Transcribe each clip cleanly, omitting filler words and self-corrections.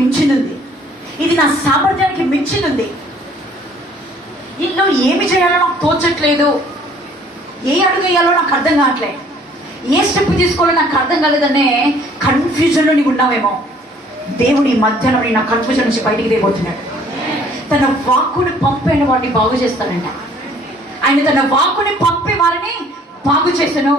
మించినుంది, ఇది నా సామర్థ్యానికి మించినుంది, ఇంట్లో ఏమి చేయాలో నాకు తోచట్లేదు, ఏ అడుగు వేయాలో నాకు అర్థం కావట్లేదు, ఏ స్టెప్ తీసుకోవాలో నాకు అర్థం కాలేదనే కన్ఫ్యూజన్లో నీకు ఉన్నావేమో. దేవుడి మధ్యాహ్నం నా కన్ఫ్యూజన్ నుంచి బయటికి తేబోతున్నాడు. తన వాక్కుని పంపైన వాడిని బాగు చేస్తాడంట. ఆయన తన వాక్కుని పంపే వారిని బాగు చేశాను.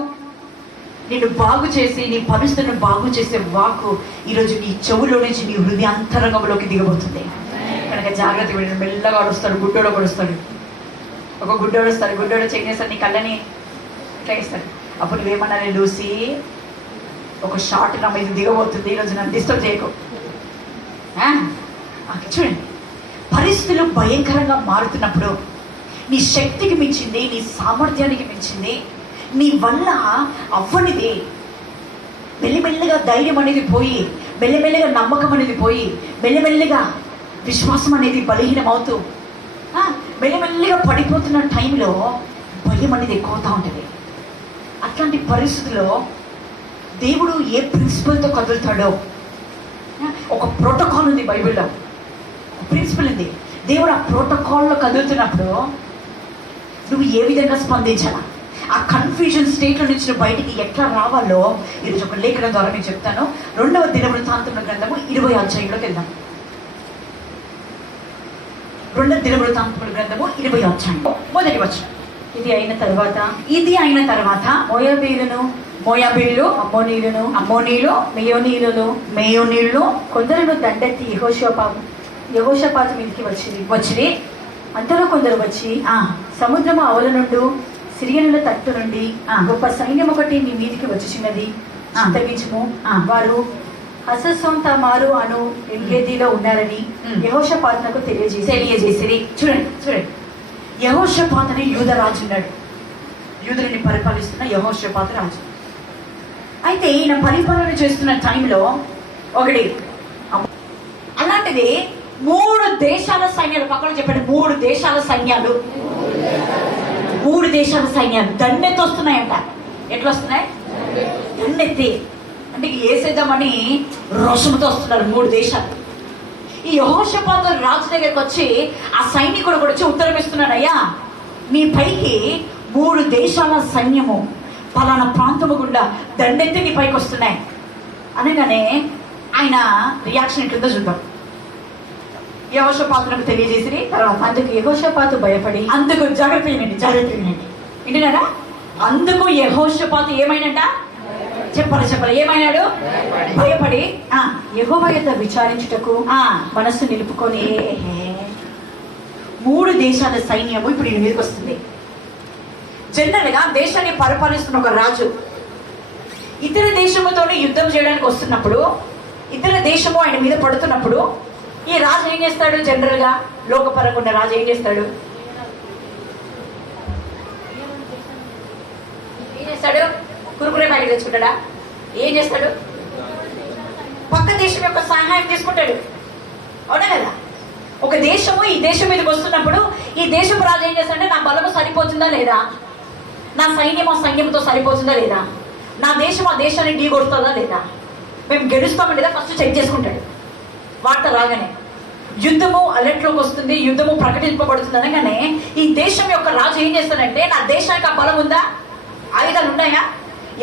నిన్ను బాగు చేసి నీ పరిస్థితిని బాగు చేసే వాక్కు ఈరోజు నీ చెవులో నుంచి నీ హృదయాంతరంగంలోకి దిగబోతుంది కనుక జాగ్రత్త. మెల్లగా వస్తాడు, గుడ్డోడు కూడా వస్తాడు. ఒక గుడ్డోడు వస్తాడు, గుడ్డోడు చెక్ చేస్తాడు, నీ కళ్ళని ఇట్లా ఇస్తాడు. అప్పుడు నువ్వేమన్నా, లూసి ఒక షార్ట్ నా మీద దిగబోతుంది, ఈరోజు నన్ను డిస్టర్బ్ చేయకు. చూడండి, పరిస్థితులు భయంకరంగా మారుతున్నప్పుడు నీ శక్తికి మించింది, నీ సామర్థ్యానికి మించింది, నీ వల్ల అవ్వనిది, మెల్లిమెల్లిగా ధైర్యం అనేది పోయి, మెల్లిమెల్లిగా నమ్మకం అనేది పోయి, మెల్లిమెల్లిగా విశ్వాసం అనేది బలహీనమవుతూ మెల్లిమెల్లిగా పడిపోతున్న టైంలో భయం అనేది ఎక్కువ అవుతూ ఉంటుంది. అట్లాంటి పరిస్థితుల్లో దేవుడు ఏ ప్రిన్సిపల్తో కదులుతాడో, ఒక ప్రోటోకాల్ ఉంది బైబిల్లో, ప్రిన్సిపల్ ఉంది. దేవుడు ఆ ప్రోటోకాల్లో కదులుతున్నప్పుడు నువ్వు ఏ విధంగా స్పందించాలా, ఆ కన్ఫ్యూజన్ స్టేట్లో నుంచి బయటికి ఎట్లా రావాలో ఈరోజు ఒక లేఖనం ద్వారా నేను చెప్తాను. 2వ దినవృత్తాంతముల గ్రంథము 20వ అధ్యాయంలోకి వెళ్దాం. 2వ దినవృత్తాంతముల గ్రంథము 20వ అధ్యాయం మొదటి వచనం. ఇది అయిన తర్వాత మోయాబీయులు, అమ్మోనీయులు, మెయోనీయులు కొందరు దండెత్తి యెహోషాపాతు మీదకి వచ్చిరి. అంతలో కొందరు వచ్చి, సముద్రము అవల నుండి సిరియనుల తట్టు నుండి గొప్ప సైన్యం ఒకటి నీ మీదికి వచ్చినది, తగ్గించుము, వారు హససోంతమారు అను ఎంగేదిలో ఉన్నారని యెహోషాపాతునకు తెలియజేసిరి. చూడండి, యెహోషాపాతు అని యూద రాజు ఉన్నాడు. యూదుని పరిపాలిస్తున్న యెహోషాపాతు రాజు. అయితే ఈయన పరిపాలన చేస్తున్న టైంలో ఒకటి, అలాంటిది 3 దేశాల సైన్యాలు, పక్కన చెప్పండి, 3 దేశాల సైన్యాలు, 3 దేశాల సైన్యాలు దండెత్తి వస్తున్నాయంట. ఎట్లా వస్తున్నాయి? దండెత్తి అంటే వేసేద్దామని రోషంతో వస్తున్నారు 3 దేశాలు. ఈ యెహోషాపాతు రాజు దగ్గరికి వచ్చి ఆ సైనికుడు కూడా వచ్చి ఉత్తరం ఇస్తున్నాడు, అయ్యా మీ పైకి 3 దేశాల సైన్యము పలానా ప్రాంతము గుండా దండెత్తి నీ పైకి వస్తున్నాయి అనగానే ఆయన రియాక్షన్ ఎట్లుందో చూద్దాం. యెహోషాపాతునకు తెలియజేసి తర్వాత అందుకు యెహోషాపాతు భయపడి, అందుకు జాగ్రత్త వినండి వింటున్నారా? అందుకు యెహోషాపాతు ఏమైనట చెప్పాలి ఏమైనాడు? భయపడి యెహోవా యొద్ద విచారించుటకు మనస్సు నిలుపుకొని 3 దేశాల సైన్యము ఇప్పుడు ఈయన మీదకి వస్తుంది. జనరల్గా దేశాన్ని పరిపాలిస్తున్న ఒక రాజు ఇతర దేశముతో యుద్ధం చేయడానికి వస్తున్నప్పుడు, ఇతర దేశము ఆయన మీద పడుతున్నప్పుడు ఈ రాజు ఏం చేస్తాడు? జనరల్గా లోకపరంగా ఉన్న రాజు ఏం చేస్తాడు? కురుకురే ప్యాకెట్ తెచ్చుకుంటాడా? ఏం చేస్తాడు? పక్క దేశం యొక్క సహాయం తీసుకుంటాడు. అవునా కదా? ఒక దేశము ఈ దేశం మీదకి వస్తున్నప్పుడు ఈ దేశపు రాజు ఏం చేస్తాడంటే, నా బలము సరిపోతుందా లేదా, నా సైన్యం ఆ సైన్యంతో సరిపోతుందా లేదా, నా దేశం ఆ దేశాన్ని ఢీ కొడుతుందా లేదా, మేము గెలుస్తామని లేదా ఫస్ట్ చెక్ చేసుకుంటాడు. వార్త రాగానే యుద్ధము అలర్ట్లోకి వస్తుంది, యుద్ధము ప్రకటింపబడుతుంది అనగానే ఈ దేశం యొక్క రాజు ఏం చేస్తాడంటే, నా దేశానికి ఆ బలం ఉందా, ఆయుధాలు ఉన్నాయా,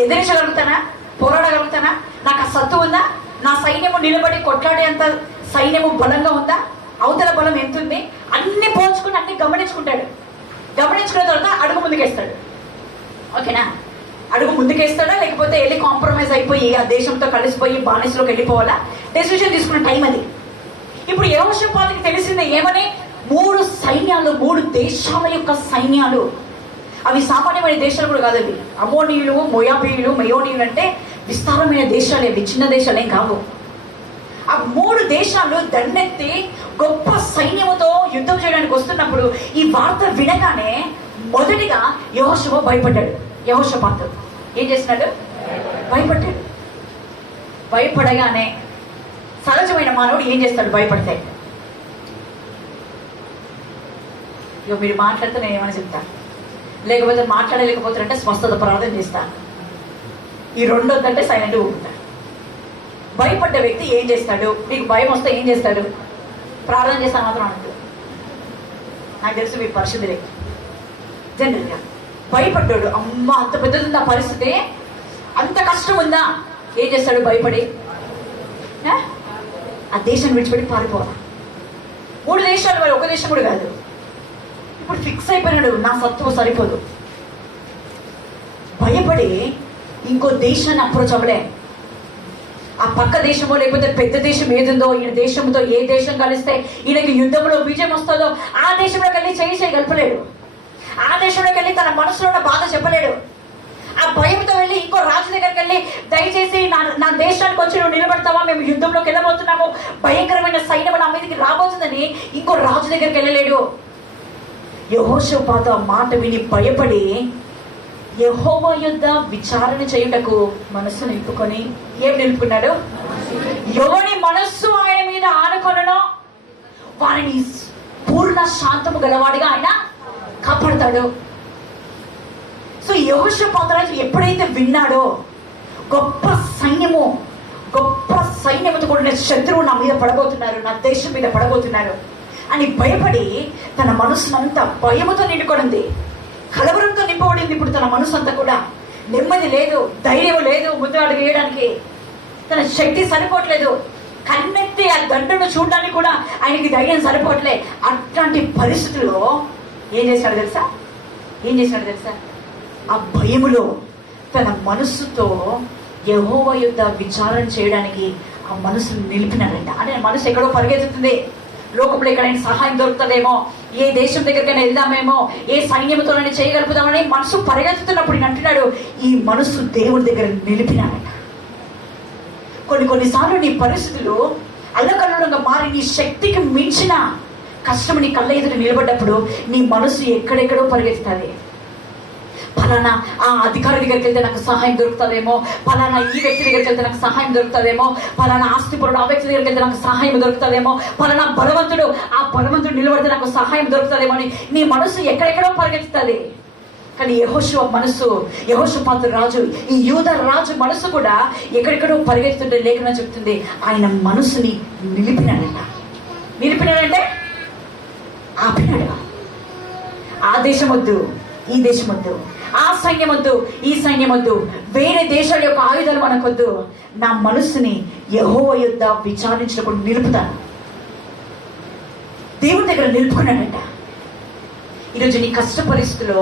ఎదిరించగలుగుతానా, పోరాడగలుగుతానా, నాకు ఆ సత్తు ఉందా, నా సైన్యము నిలబడి కొట్లాడేంత సైన్యము బలంగా ఉందా, అవతల బలం ఎంత ఉంది, అన్ని పోల్చుకుని అన్ని గమనించుకుంటాడు. గమనించుకున్న తర్వాత అడుగు ముందుకేస్తాడు. ఓకేనా? అడుగు ముందుకేస్తాడా లేకపోతే వెళ్ళి కాంప్రమైజ్ అయిపోయి ఆ దేశంతో కలిసిపోయి బానిసలోకి వెళ్ళిపోవాలా, డెసిషన్ తీసుకున్న టైం అది. ఇప్పుడు యెహోషాపాతుకి తెలిసిందే ఏమని, 3 సైన్యాలు, 3 దేశాల యొక్క సైన్యాలు. అవి సామాన్యమైన దేశాలు కూడా కాదు. అవి అమ్మోనీయులు, మోయాబీయులు, మెయోనీయులు అంటే విస్తారమైన దేశాలు, అవి చిన్న దేశాలేం కావు. ఆ 3 దేశాలు దండెత్తి గొప్ప సైన్యముతో యుద్ధం చేయడానికి వస్తున్నప్పుడు ఈ వార్త వినగానే మొదటిగా యెహోషాపాతు ఏం చేస్తున్నాడు? భయపడ్డాడు. భయపడగానే సహజమైన మానవుడు ఏం చేస్తాడు? భయపడితే ఇక మీరు మాట్లాడితే నేను ఏమైనా చెప్తాను, లేకపోతే మాట్లాడలేకపోతారంటే స్వస్థత ప్రార్థన చేస్తాను, ఈ 2 వద్దంటే సైలెంట్గా ఊపుతాను. భయపడ్డ వ్యక్తి ఏం చేస్తాడు? మీకు భయం వస్తే ఏం చేస్తాడు? ప్రార్థన చేస్తా మాత్రం అంటాడు. నాకు తెలుసు మీ పరిస్థితులే. జనరల్గా భయపడ్డాడు, అమ్మ అంత పెద్దది ఉందా పరిస్థితి, అంత కష్టం ఉందా, ఏం చేస్తాడు? భయపడి ఆ దేశాన్ని విడిచిపెట్టి పారిపోవాలి. 3 దేశాలు, మరి ఒక దేశం కూడా కాదు. ఇప్పుడు ఫిక్స్ అయిపోయినాడు, నా సత్వం సరిపోదు. భయపడి ఇంకో దేశాన్ని అప్రోచ్ అవ్వలే. ఆ పక్క దేశమో లేకపోతే పెద్ద దేశం ఏదుందో, ఈయన దేశంతో ఏ దేశం కలిస్తే ఈయనకి యుద్ధంలో విజయం వస్తుందో ఆ దేశంలోకి వెళ్ళి చేయగలపలేడు. ఆ దేశంలోకి వెళ్ళి తన మనసులో ఉన్న బాధ చెప్పలేడు. ఆ భయంతో వెళ్ళి ఇంకో రాజు దగ్గరికి వెళ్ళి, దయచేసి నా దేశానికి వచ్చి నువ్వు నిలబడతావా, మేము యుద్ధంలోకి వెళ్ళబోతున్నాము, భయంకరమైన సైన్యం నా మీదకి రాబోతుందని ఇంకో రాజు దగ్గరికి వెళ్ళలేడు. యెహోషాపాతు ఆ మాట విని భయపడి యెహోవా యుద్ధ విచారణ చేయుటకు మనస్సు నిలుపుకొని, ఏం నిలుపుకున్నాడు? ఎవరి మనస్సు ఆయన మీద ఆనుకొననో వారిని పూర్ణ శాంతము గలవాడిగా ఆయన కాపాడతాడు. సో యెహోషాపాతు రాజు ఎప్పుడైతే విన్నాడో, గొప్ప సైన్యముతో కూడిన శత్రువు నా మీద పడబోతున్నారు, నా దేశం మీద పడబోతున్నారు అని భయపడి తన మనసునంతా భయముతో నిండుకొనింది, కలవరంతో నింపబడింది. ఇప్పుడు తన మనసు అంతా కూడా నెమ్మది లేదు, ధైర్యం లేదు, ముందు అడుగు వేయడానికి తన శక్తి సరిపోవట్లేదు, కన్నెత్తి ఆ గంటను చూడడానికి కూడా ఆయనకి ధైర్యం సరిపోవట్లే. అట్లాంటి పరిస్థితుల్లో ఏం చేశాడు తెలుసా? ఆ భయములో తన మనస్సుతో యెహోవా యుద్ధ విచారణ చేయడానికి ఆ మనసును నిలిపినాడంట. అంటే మనసు ఎక్కడో పరిగెత్తుతుంది, లోకంలో ఎక్కడైనా సహాయం దొరుకుతుందేమో, ఏ దేశం దగ్గరికైనా వెళ్దామేమో, ఏ సైన్యంతో చేయగలుగుతామని మనసు పరిగెత్తుతున్నప్పుడు ఈయన అంటున్నాడు, ఈ మనసు దేవుడి దగ్గర నిలిపినాడంట. కొన్నిసార్లు నీ పరిస్థితులు అల్లకల్లోలంగా మారి నీ శక్తికి మించిన కష్టం నీ కళ్ళ ఎదురు నిలబడ్డప్పుడు నీ మనసు ఎక్కడెక్కడో పరిగెత్తుతుంది. ఫలానా ఆ అధికారి దగ్గరికి వెళ్తే నాకు సహాయం దొరుకుతుందేమో, ఫలానా ఈ వ్యక్తి దగ్గరికి వెళ్తే నాకు సహాయం దొరుకుతుందేమో, ఫలానా ఆస్తిపరుడు ఆ వ్యక్తి దగ్గరికి వెళ్తే నాకు సహాయం దొరుకుతుందేమో, ఫలానా ఆ బలవంతుడు నిలబడితే నాకు సహాయం దొరుకుతుందేమో అని నీ మనసు ఎక్కడెక్కడో పరిగెత్తుతుంది. కానీ యెహోషాపాతు రాజు, ఈ యూదా రాజు మనసు కూడా ఎక్కడెక్కడో పరిగెత్తుంటే లేఖనం చెప్తుంది ఆయన మనసుని నిలిపినాడంటే ఆపినాడు. ఆ దేశం వద్దు, ఈ దేశం వద్దు, ఆ సైన్యం వద్దు, ఈ సైన్యం వద్దు, వేరే దేశాల యొక్క ఆయుధాలు మనకొద్దు, నా మనసుని యెహోవా యుద్ధ విచారించినప్పుడు నిలుపుతాను. దేవుని దగ్గర నిలుపుకున్నాడంట. ఈరోజు నీ కష్ట పరిస్థితిలో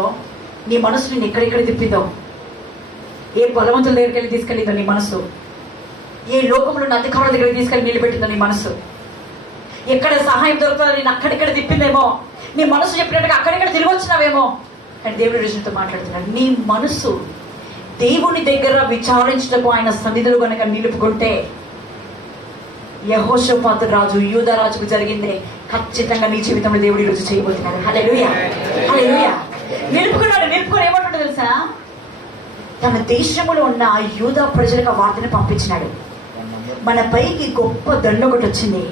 నీ మనసుని ఎక్కడెక్కడ తిప్పిందో, ఏ బలవంతుల దగ్గరికి వెళ్ళి తీసుకెళ్ళిందో నీ మనసు, ఏ లోకంలో ఉన్న అధికారుల దగ్గరికి తీసుకెళ్ళి నిలబెట్టిందో నీ మనసు, ఎక్కడ సహాయం దొరుకుతుందో నేను అక్కడెక్కడ తిప్పిందేమో, నీ మనసు చెప్పినట్టుగా అక్కడెక్కడ తిరిగి వచ్చినావేమో. కానీ దేవుడి రుజువుతో మాట్లాడుతున్నాడు, నీ మనసు దేవుని దగ్గర విచారించటకు ఆయన సన్నిధిలో కనుక నిలుపుకుంటే యెహోషాపాతు రాజు యూదా రాజుకు జరిగిందే ఖచ్చితంగా నీ జీవితంలో దేవుడి రుజువు చేయబోతున్నాడు. హల్లెలూయా, హల్లెలూయా. నిలుపుకొని ఏమంటాడు తెలుసా? తన దేశంలో ఉన్న ఆ యూదా ప్రజలకు ఆ వార్తని పంపించినాడు. మన పైకి గొప్ప దండు ఒకటి వచ్చింది,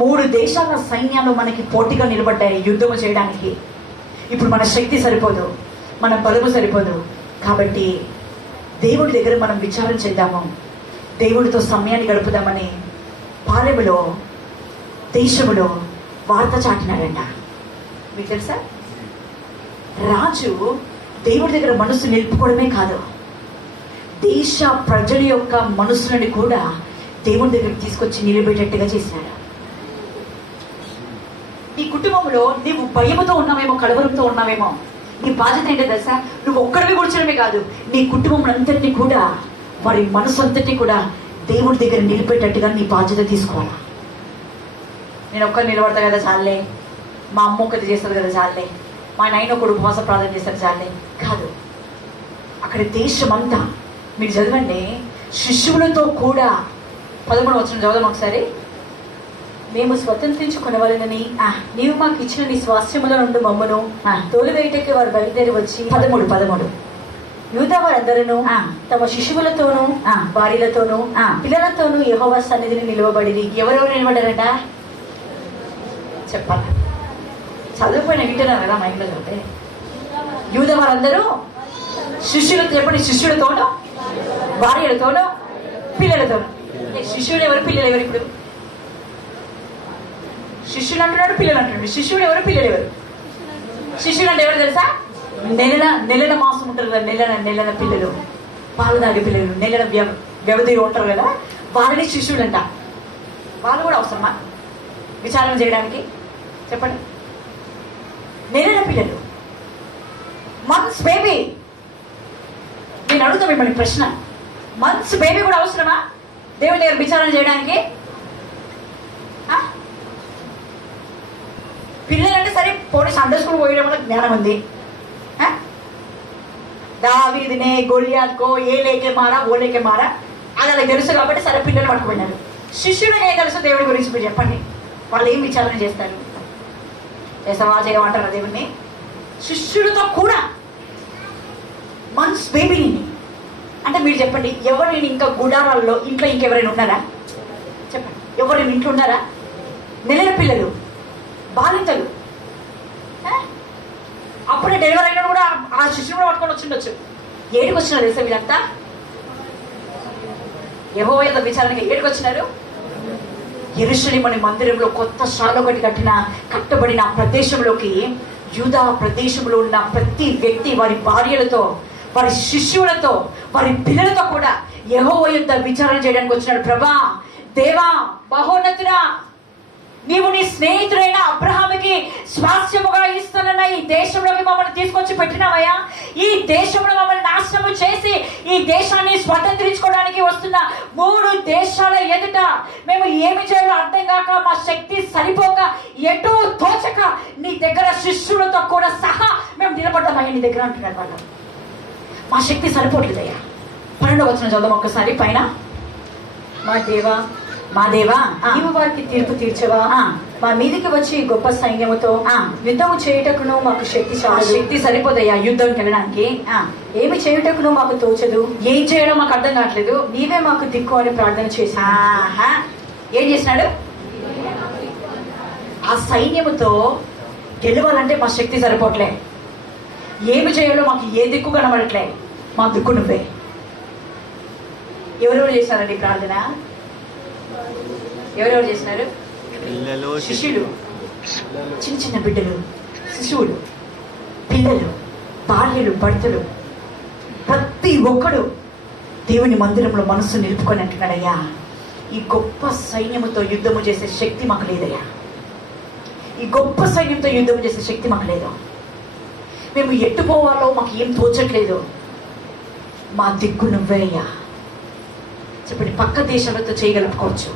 3 దేశాల సైన్యాలు మనకి పోటీగా నిలబడ్డాయి యుద్ధము చేయడానికి. ఇప్పుడు మన శక్తి సరిపోదు, మన బలము సరిపోదు, కాబట్టి దేవుడి దగ్గర మనం విచారణ చేద్దాము, దేవుడితో సమయాన్ని గడుపుదామని పాలెములో దేశములో వార్త చాటినాడంట. మీకు తెలుసా, రాజు దేవుడి దగ్గర మనసు నిలుపుకోవడమే కాదు, దేశ ప్రజల యొక్క మనసులని కూడా దేవుడి దగ్గరికి తీసుకొచ్చి నిలబెట్టేట్టుగా చేసినాడు. నీ కుటుంబంలో నీవు భయముతో ఉన్నావేమో, కలవరంతో ఉన్నావేమో, నీ బాధ్యత ఏంటో తెలుసా? నువ్వు ఒక్కడివి కూర్చోడమే కాదు, నీ కుటుంబం అంతటినీ కూడా, వారి మనసు అంతటినీ కూడా దేవుడి దగ్గర నిలిపేటట్టుగా నీ బాధ్యత తీసుకోవాలా. నేను ఒక్కరు నిలబడతా కదా చాలే, మా అమ్మ ఒక్కటి చేస్తుంది కదా చాలే, మా నాయన ఒకడు ఉపవాస ప్రార్థన చేస్తారు చాలే కాదు. అక్కడ దేశం అంతా మీరు చదవండి, శిష్యులతో కూడా 13వ వచనం చదవడం ఒకసారి. మేము స్వతంత్రించుకొనవలెనని నీవు మాకు ఇచ్చిన నీ స్వాస్థ్యముల నుండి మమ్మను తోలివేయటకి వారు బయలుదేరి వచ్చి 13 యూదా వారందరూ తమ శిశువులతోనూ భార్యలతోనూ పిల్లలతోనూ యెహోవా సన్నిధిని నిలవబడి. ఎవరెవరు నిలబడ్డారంట చెప్పాలి, చదువుపోయిన వింటున్నారు కదా మైండ్లో చెప్తే. యూదా వారందరూ శిష్యులతోనూ భార్యలతోనూ పిల్లలతోనూ శిష్యుడు ఎవరు, పిల్లలు ఎవరు? ఇప్పుడు శిష్యులు అంటున్నాడు, పిల్లలు అంటున్నాడు. శిష్యుడు ఎవరు, పిల్లలు ఎవరు? శిష్యులు అంటే ఎవరు తెలుసా? నెలల మాసం ఉంటారు కదా, నెలల పిల్లలు, పాలు తాగే పిల్లలు, నెలల వ్యవధి ఉంటారు కదా, వాళ్ళని శిష్యుడు అంట. వాళ్ళు కూడా అవసరమా విచారణ చేయడానికి? చెప్పండి. నెలల పిల్లలు, మంత్స్ బేబీ. నేను అడుగుతా మిమ్మల్ని ప్రశ్న, మంత్స్ బేబీ కూడా అవసరమా దేవుని దగ్గర విచారణ చేయడానికి? పిల్లలంటే సరే పోనీ సండే స్కూల్ పోయడం వల్ల జ్ఞానం ఉంది. దావీదునే గొలియాత్కో ఏ లేకే మారా ఓ లేకే మారా అది అలా తెలుసు కాబట్టి సరే పిల్లలు పట్టుకుపోయినారు. శిష్యుడికి ఏం తెలుసు దేవుడి గురించి? మీరు చెప్పండి. వాళ్ళు ఏం విచారణ చేస్తారు? చేస్తావా చేయమంటారా దేవుణ్ణి? శిష్యుడితో కూడా మంత్స్ బేబీని అంటే మీరు చెప్పండి, ఎవరైనా ఇంకా గుడారాల్లో ఇంట్లో ఇంకెవరైనా ఉన్నారా? చెప్పండి, ఎవరైనా ఇంట్లో ఉన్నారా? నెలల పిల్లలు, బాలింతలు. అప్పుడే డెలివరీ అయినా కూడా ఆ శిష్యుడు కూడా పట్టుకొని వచ్చిండొచ్చు. ఏడికి వచ్చినారు తెలుసా వీళ్ళంతా? యెహోవా యొక్క విచారణకి ఏడికి వచ్చినారు? యెరూషలేము అనే మందిరంలో కొత్త శాల ఒకటి కట్టబడిన ప్రదేశంలోకి, యూదా ప్రదేశంలో ఉన్న ప్రతి వ్యక్తి వారి భార్యలతో, వారి శిష్యులతో, వారి పిల్లలతో కూడా యెహోవా యొక్క విచారణ చేయడానికి వచ్చినాడు. ప్రభా, దేవా, మహోన్నతుడా, నీవు నీ స్నేహితుడైన అబ్రహాముకి స్వాస్థ్యముగా ఇస్తున్న ఈ దేశంలోకి మమ్మల్ని తీసుకొచ్చి పెట్టినావయ్యా. ఈ దేశంలో మమ్మల్ని నాశనము చేసి ఈ దేశాన్ని స్వతంత్రించుకోవడానికి వస్తున్న 3 దేశాల ఎదుట మేము ఏమి చేయాలో అర్థం కాక, మా శక్తి సరిపోక, ఎటూ తోచక నీ దగ్గర శిష్యులతో కూడా సహా మేము నిలబడ్డామయ్యా నీ దగ్గర అంటున్నారు వాళ్ళు. మా శక్తి సరిపోట్లేదయ్యా. 12వ వచనం చదువు ఒక్కసారి పైన. మా దేవా, నీవు వారికి తీర్పు తీర్చవా? మా మీదికి వచ్చి గొప్ప సైన్యముతో యుద్ధము చేయుటకును మాకు శక్తి సరిపోదయ్యా యుద్ధంకి వెళ్ళడానికి. ఏమి చేయుటకును మాకు తోచదు, ఏం చేయడం మాకు అర్థం కావట్లేదు, నీవే మాకు దిక్కు అని ప్రార్థన చేసి ఏం చేసినాడు? ఆ సైన్యముతో గెలవాలంటే మా శక్తి సరిపోవట్లే, ఏమి చేయాలో మాకు ఏ దిక్కు కనబడట్లే, మా దిక్కు నువ్వే. ఎవరెవరు చేశారండి ప్రార్థన? ఎవరెవరు చేసినారు? శిష్యులు, చిన్న చిన్న బిడ్డలు, శిశువులు, పిల్లలు, భార్యలు, భర్తలు, ప్రతి ఒక్కడు దేవుని మందిరంలో మనస్సు నిలుపుకొని అంటున్నాడయ్యా, ఈ గొప్ప సైన్యముతో యుద్ధము చేసే శక్తి మాకు లేదయ్యా, ఈ గొప్ప సైన్యంతో యుద్ధము చేసే శక్తి మాకు లేదు, మేము ఎట్టుపోవాలో మాకు ఏం తోచట్లేదు, మా దిక్కు నువ్వే అయ్యా. చెప్పండి. పక్క దేశాలతో చేయగలుపుకోవచ్చు,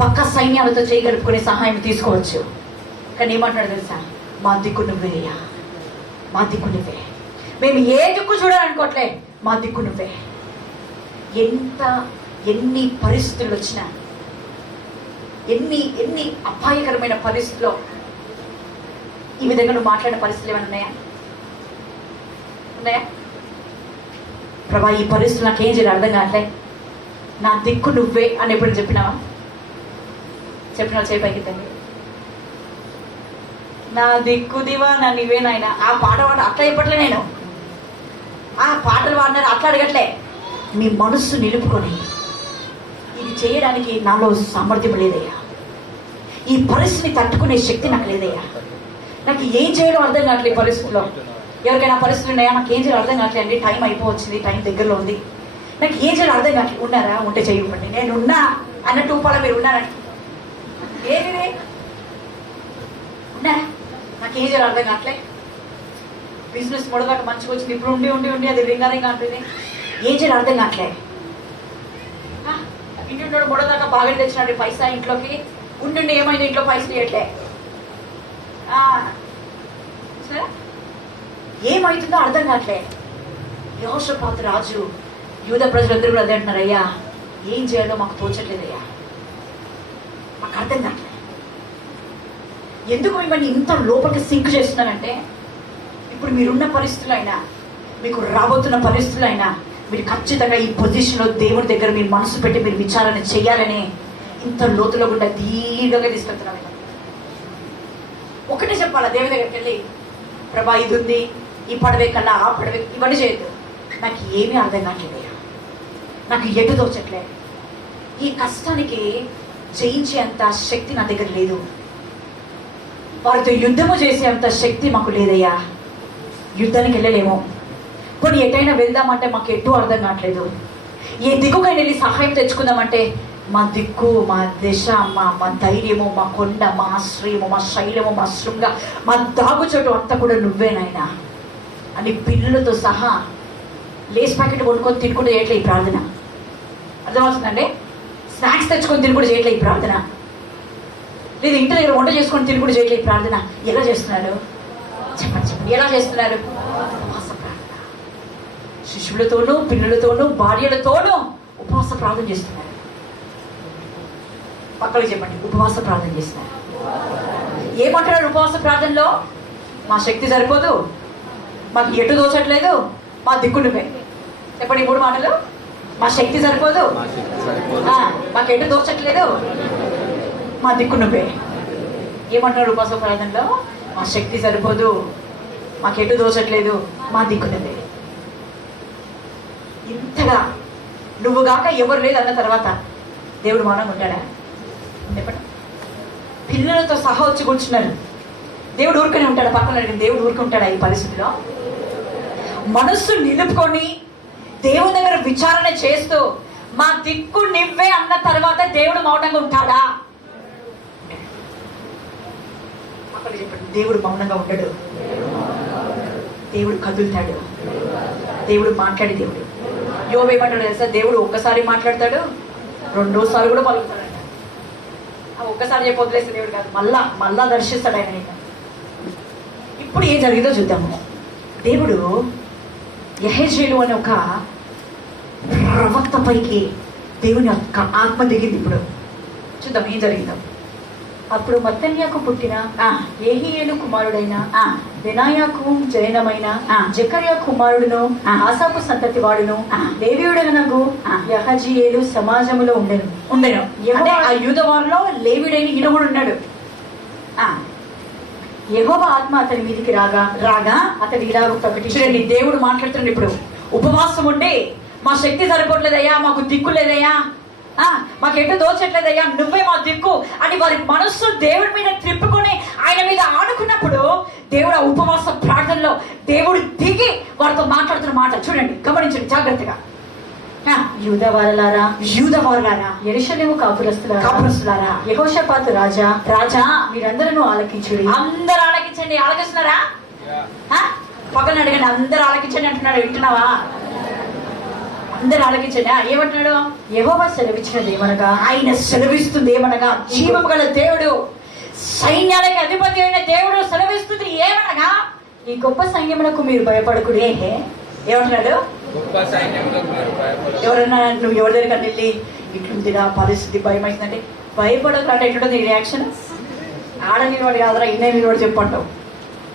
పక్క సైన్యాలతో చేయగలుపుకునే సహాయం తీసుకోవచ్చు, కానీ ఏమంటున్నాడు తెలుసా? మా దిక్కు నువ్వే అయ్యా, మా దిక్కు నువ్వే. మేము ఏ దిక్కు చూడాలనుకోవట్లే, మా దిక్కు నువ్వే. ఎన్ని పరిస్థితులు వచ్చినా, ఎన్ని అపాయకరమైన పరిస్థితుల్లో ఈ విధంగా నువ్వు మాట్లాడిన పరిస్థితులు ఏమైనా ఉన్నాయా? ప్రభా, ఈ పరిస్థితులు నాకేం చేయాలి అర్థం కావట్లే, నా దిక్కు నువ్వే అని ఎప్పుడు చెప్పినావా? చేయి పైకి తండ్రి. నా దిక్కు దివా నా నీవే నాయన. ఆ పాట అట్లా చెప్పట్లే, నేను ఆ పాటలు పాడినారు అట్లా అడగట్లే. మీ మనస్సు నిలుపుకొని ఇది చేయడానికి నాలో సామర్థ్యం లేదయ్యా, ఈ పరిస్థితిని తట్టుకునే శక్తి నాకు లేదయ్యా, నాకు ఏం చేయడం అర్థం కావట్లేదు ఈ పరిస్థితిలో. ఎవరికైనా పరిస్థితులు ఉన్నాయా? నాకు ఏం చేయాలి అర్థం కావట్లేదు అండి, టైం అయిపోవచ్చింది, టైం దగ్గరలో ఉంది, నాకు ఏం చేయాలి అర్థం కావట్లేదు. ఉన్నారా? ఉంటే చేయకండి. నేను ఉన్నా అన్నట్టు ఊపాల మీరు ఉన్నారండి. ఏమి ఉన్నారా? నాకు ఏం చేయాలి అర్థం కావట్లే. బిజినెస్ మొదలుదాకా మంచిగా వచ్చింది, ఇప్పుడు ఉండి అది రింగా అంటుంది, ఏం చేయాలి అర్థం కావట్లే. ఇంటి మొదలుదాకా బాగా తెచ్చినాడు పైసా ఇంట్లోకి, ఉండి ఏమైంది ఇంట్లో పైసలు ఇవ్వట్లే. సరే, ఏమవుతుందో అర్థం కావట్లే. యెహోషాపాతు రాజు, యూదా ప్రజలందరూ కూడా అదే అంటున్నారు, అయ్యా ఏం చేయాలో మాకు తోచట్లేదయ్యా, మాకు అర్థం కావట్లేదు. ఎందుకు మిమ్మల్ని ఇంత లోపలికి సింక్ చేస్తున్నానంటే, ఇప్పుడు మీరున్న పరిస్థితులైనా, మీకు రాబోతున్న పరిస్థితులైనా, మీరు ఖచ్చితంగా ఈ పొజిషన్లో దేవుడి దగ్గర మీరు మనసు పెట్టి మీరు విచారణ చేయాలని ఇంత లోతులో కూడా దీర్ఘంగా తీసుకెళ్తున్నాను. ఒకటే చెప్పాలా దేవుడి దగ్గరికి వెళ్ళి, ప్రభా ఇది ఉంది, ఈ పడవే కన్నా ఆ పడవే, ఇవన్నీ చేయొద్దు, నాకు ఏమీ అర్థం కావట్లేదు, నాకు ఎటు తోచట్లే, ఈ కష్టానికి జయించే అంత శక్తి నా దగ్గర లేదు, వారితో యుద్ధము చేసే అంత శక్తి మాకు లేదయ్యా, యుద్ధానికి వెళ్ళలేము, కొన్ని ఎటైనా వెళ్దామంటే మాకు ఎటు అర్థం కావట్లేదు, ఏ దిక్కుకైనా వెళ్ళి సహాయం తెచ్చుకుందామంటే మా దిక్కు, మా దిశ, మా ధైర్యము, మా కొండ, మా ఆశ్రయము, మా శైలము, మా శృంగ, మా దాగుచోటు అంతా కూడా నువ్వేనాయనా అని పిల్లలతో సహా లేస్ ప్యాకెట్ కొనుక్కొని తినుకుంటూ చేయట్లే ఈ ప్రార్థన. అర్థమవుతుందండి? స్నాక్స్ తెచ్చుకొని తినుకుంటూ చేయట్లే ఈ ప్రార్థన, లేదు ఇంటి దగ్గర వంట చేసుకొని తినుకుంటూ చేయట్లే ఈ ప్రార్థన. ఎలా చేస్తున్నారు చెప్పండి, ఎలా చేస్తున్నారు? ఉపవాస ప్రార్థన. శిశువులతోనూ, పిల్లలతోనూ, భార్యలతోనూ ఉపవాస ప్రార్థన చేస్తున్నారు. పక్కలకు చెప్పండి, ఉపవాస ప్రార్థన చేస్తున్నారు. ఏమంటున్నారు ఉపవాస ప్రార్థనలో? మా శక్తి సరిపోదు, మాకు ఎటు దోచట్లేదు, మా దిక్కు నువ్వే. చెప్పండి 3 మాటలు. మా శక్తి సరిపోదు, మాకు ఎటు దోచట్లేదు, మా దిక్కు నువ్వే. ఏమంటున్నారు ఉపవాస ప్రార్థనలో? మా శక్తి సరిపోదు, మాకు ఎటు దోచట్లేదు, మా దిక్కు నువ్వే. ఇంతగా నువ్వుగాక ఎవరు లేదు అన్న తర్వాత దేవుడు మౌనంగా ఉంటాడా? చెప్పండి. పిల్లలతో సహా వచ్చి కూర్చున్నారు, దేవుడు ఊరుకునే ఉంటాడా? పక్కన అడిగిన దేవుడు ఊరుకుంటాడా ఈ పరిస్థితిలో? మనస్సు నిలుపుకొని దేవుని దగ్గర విచారణ చేస్తూ మా దిక్కు నివ్వే అన్న తర్వాత దేవుడు మౌనంగా ఉంటాడా? అక్కడ చెప్పండి, దేవుడు మౌనంగా ఉండడు, దేవుడు కదులుతాడు, దేవుడు మాట్లాడే దేవుడు. యోబు ఏమంటాడు తెలుసా? దేవుడు ఒక్కసారి మాట్లాడతాడు, రెండోసారి కూడా పలుకుతాడంట. ఒక్కసారి చెప్పి వదిలేస్తే దేవుడు కాదు, మళ్ళా దర్శిస్తాడు ఆయన. ఇప్పుడు ఏం జరిగిందో చూద్దాము. దేవుడు యెహెజ్కేలు అనే ఒక ప్రవక్త పైకి దేవుని యొక్క ఆత్మ దిగింది. ఇప్పుడు చూద్దాం ఏం జరిగిందో. అప్పుడు మత్తన్యాకు పుట్టిన ఏహీయేలు కుమారుడైన బెనాయాకు జనమైన జకర్యా కుమారుడును ఆసాపు సంతతి వాడును లేవీయుడనగు యెహజీయేలు సమాజములో ఉండెను. ఆ యూదవారిలో లేవీయుడైన ఈయన కూడా ఉన్నాడు. యెహోవా ఆత్మ అతని మీదికి రాగా అతడు ఇలాగ ప్రకటించండి. దేవుడు మాట్లాడుతున్నాడు ఇప్పుడు. ఉపవాసం ఉండి మా శక్తి సరిపోవట్లేదయ్యా, మాకు దిక్కు లేదయ్యా, మాకు ఎటు దోచట్లేదయ్యా, నువ్వే మా దిక్కు అని వారి మనస్సు దేవుడి మీద త్రిప్పుకొని ఆయన మీద ఆడుకున్నప్పుడు దేవుడు ఆ ఉపవాస ప్రార్థనలో దేవుడు దిగి వారితో మాట్లాడుతున్న మాట చూడండి, గమనించండి జాగ్రత్తగా. యూదవారులారా, యెరూషలేము కాపురస్తులారా, యెహోషాపాతు రాజా మీరందరూ ఆలకించుడి. అందరూ ఆలకించండి. ఆలకిస్తున్నారా? పక్కన అడగండి, అందరూ ఆలకించండి అంటున్నాడు. వింటున్నావా? అందరూ ఆలకించండి. ఏమంటున్నాడు? యెహోవా సెలవిచ్చినది ఏమనగా, ఆయన సెలవిస్తుంది ఏమనగా, జీవము గల దేవుడు, సైన్యానికి అధిపతి అయిన దేవుడు సెలవిస్తుంది ఏమనగా, ఈ గొప్ప సైన్యములకు మీరు భయపడకుడి. ఏమంటున్నాడు? ఎవరన్నా నువ్వు ఎవరి దగ్గర వెళ్ళి ఇట్లుందిరా పరిస్థితి, భయం అవుతుందంటే భయపడకు అంటే ఎట్లుంటుంది రియాక్షన్? ఆడ నిలబడి కాదురా, ఇన్నే నిలబడి చెప్పంటావు.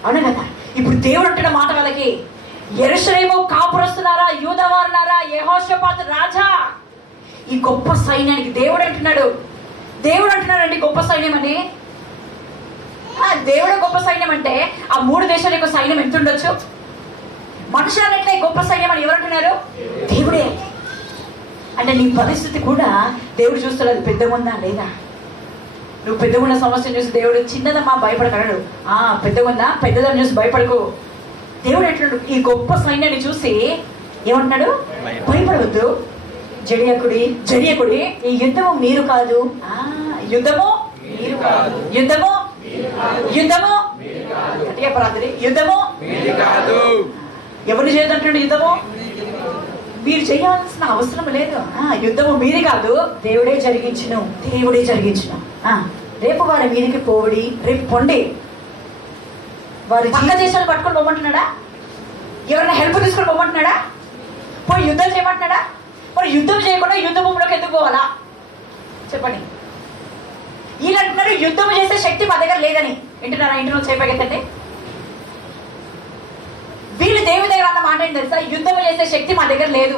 అవునా కదా? ఇప్పుడు దేవుడు అంటున్న మాట వాళ్ళకి, యెరూషలేము కాపురస్తున్నారా, యూదవారులారా, యెహోషాపాతు రాజా, ఈ గొప్ప సైన్యానికి దేవుడు అంటున్నాడు. దేవుడు అంటున్నాడండి గొప్ప సైన్యం అని. దేవుడు గొప్ప సైన్యం అంటే ఆ 3 దేశాల యొక్క సైన్యం ఎంత ఉండొచ్చు? మనుషులు అన్నట్లే గొప్ప సైన్యం అని ఎవరంటున్నారు? దేవుడే. అంటే నీ పరిస్థితి కూడా దేవుడు చూస్తాడు, అది పెద్దగా ఉందా లేదా. నువ్వు పెద్దగా ఉన్న సమస్యను చూసి దేవుడు చిన్నదమ్మా భయపడగలడు, పెద్దగా ఉందా, పెద్దదని చూసి భయపడకు. దేవుడు ఎట్లున్నాడు? ఈ గొప్ప సైన్యాన్ని చూసి ఏమంటున్నాడు? భయపడవద్దు, జడియకుడి, ఈ యుద్ధము మీరు కాదు, యుద్ధము గట్టిగా ప్రార్థన, యుద్ధము ఎవరు చేయదంటాడు? యుద్ధము మీరు చేయాల్సిన అవసరం లేదు. యుద్ధము మీది కాదు, దేవుడే జరిగించును. రేపు వారి మీదికి పోవడి, రేపు పొండి. వారి పక్క దేశాలు పట్టుకొని పోమంటున్నాడా? ఎవరైనా హెల్ప్ తీసుకొని పోమంటున్నాడా? పోయి యుద్ధం చేయమంటున్నాడా? మరి యుద్ధం చేయకుండా యుద్ధ భూమిలోకి ఎందుకు పోవాలా చెప్పండి? ఈయన అంటున్నాడు యుద్ధం చేసే శక్తి మా దగ్గర లేదని. వింటున్నారా? ఇంటి చేయగెత్తండి. వీళ్ళు దేవుడి దగ్గర అన్న మాట ఏంటి తెలుసా? యుద్ధం చేసే శక్తి మా దగ్గర లేదు.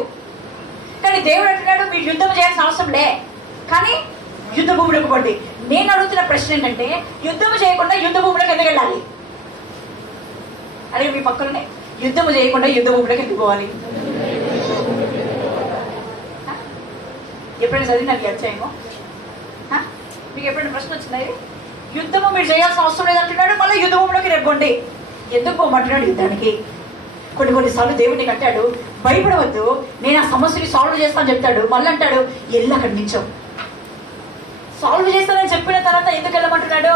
కానీ దేవుడు అంటున్నాడు మీరు యుద్ధం చేయాల్సిన అవసరం లే, కానీ యుద్ధ భూమిలోకి పడి. నేను అడుగుతున్న ప్రశ్న ఏంటంటే, యుద్ధం చేయకుండా యుద్ధ భూమిలోకి ఎందుకు వెళ్ళాలి? అదే మీ పక్కనే యుద్ధం చేయకుండా యుద్ధ భూమిలోకి ఎందుకు పోవాలి? ఎప్పుడైనా చదివినది అధ్యాయము? మీకు ఎప్పుడైనా ప్రశ్న వచ్చింది? యుద్ధము మీరు చేయాల్సిన అవసరం లేదంటున్నాడు, మళ్ళీ యుద్ధంలోకి రేపండి. ఎందుకు పోమంటున్నాడు యుద్ధానికి? కొన్నిసార్లు దేవుడిని కట్టాడు, భయపడవద్దు, నేను ఆ సమస్యని సాల్వ్ చేస్తానని చెప్తాడు. మళ్ళీ అంటాడు వెళ్ళి అక్కడి నుంచో. సాల్వ్ చేస్తానని చెప్పిన తర్వాత ఎందుకు వెళ్ళమంటున్నాడు?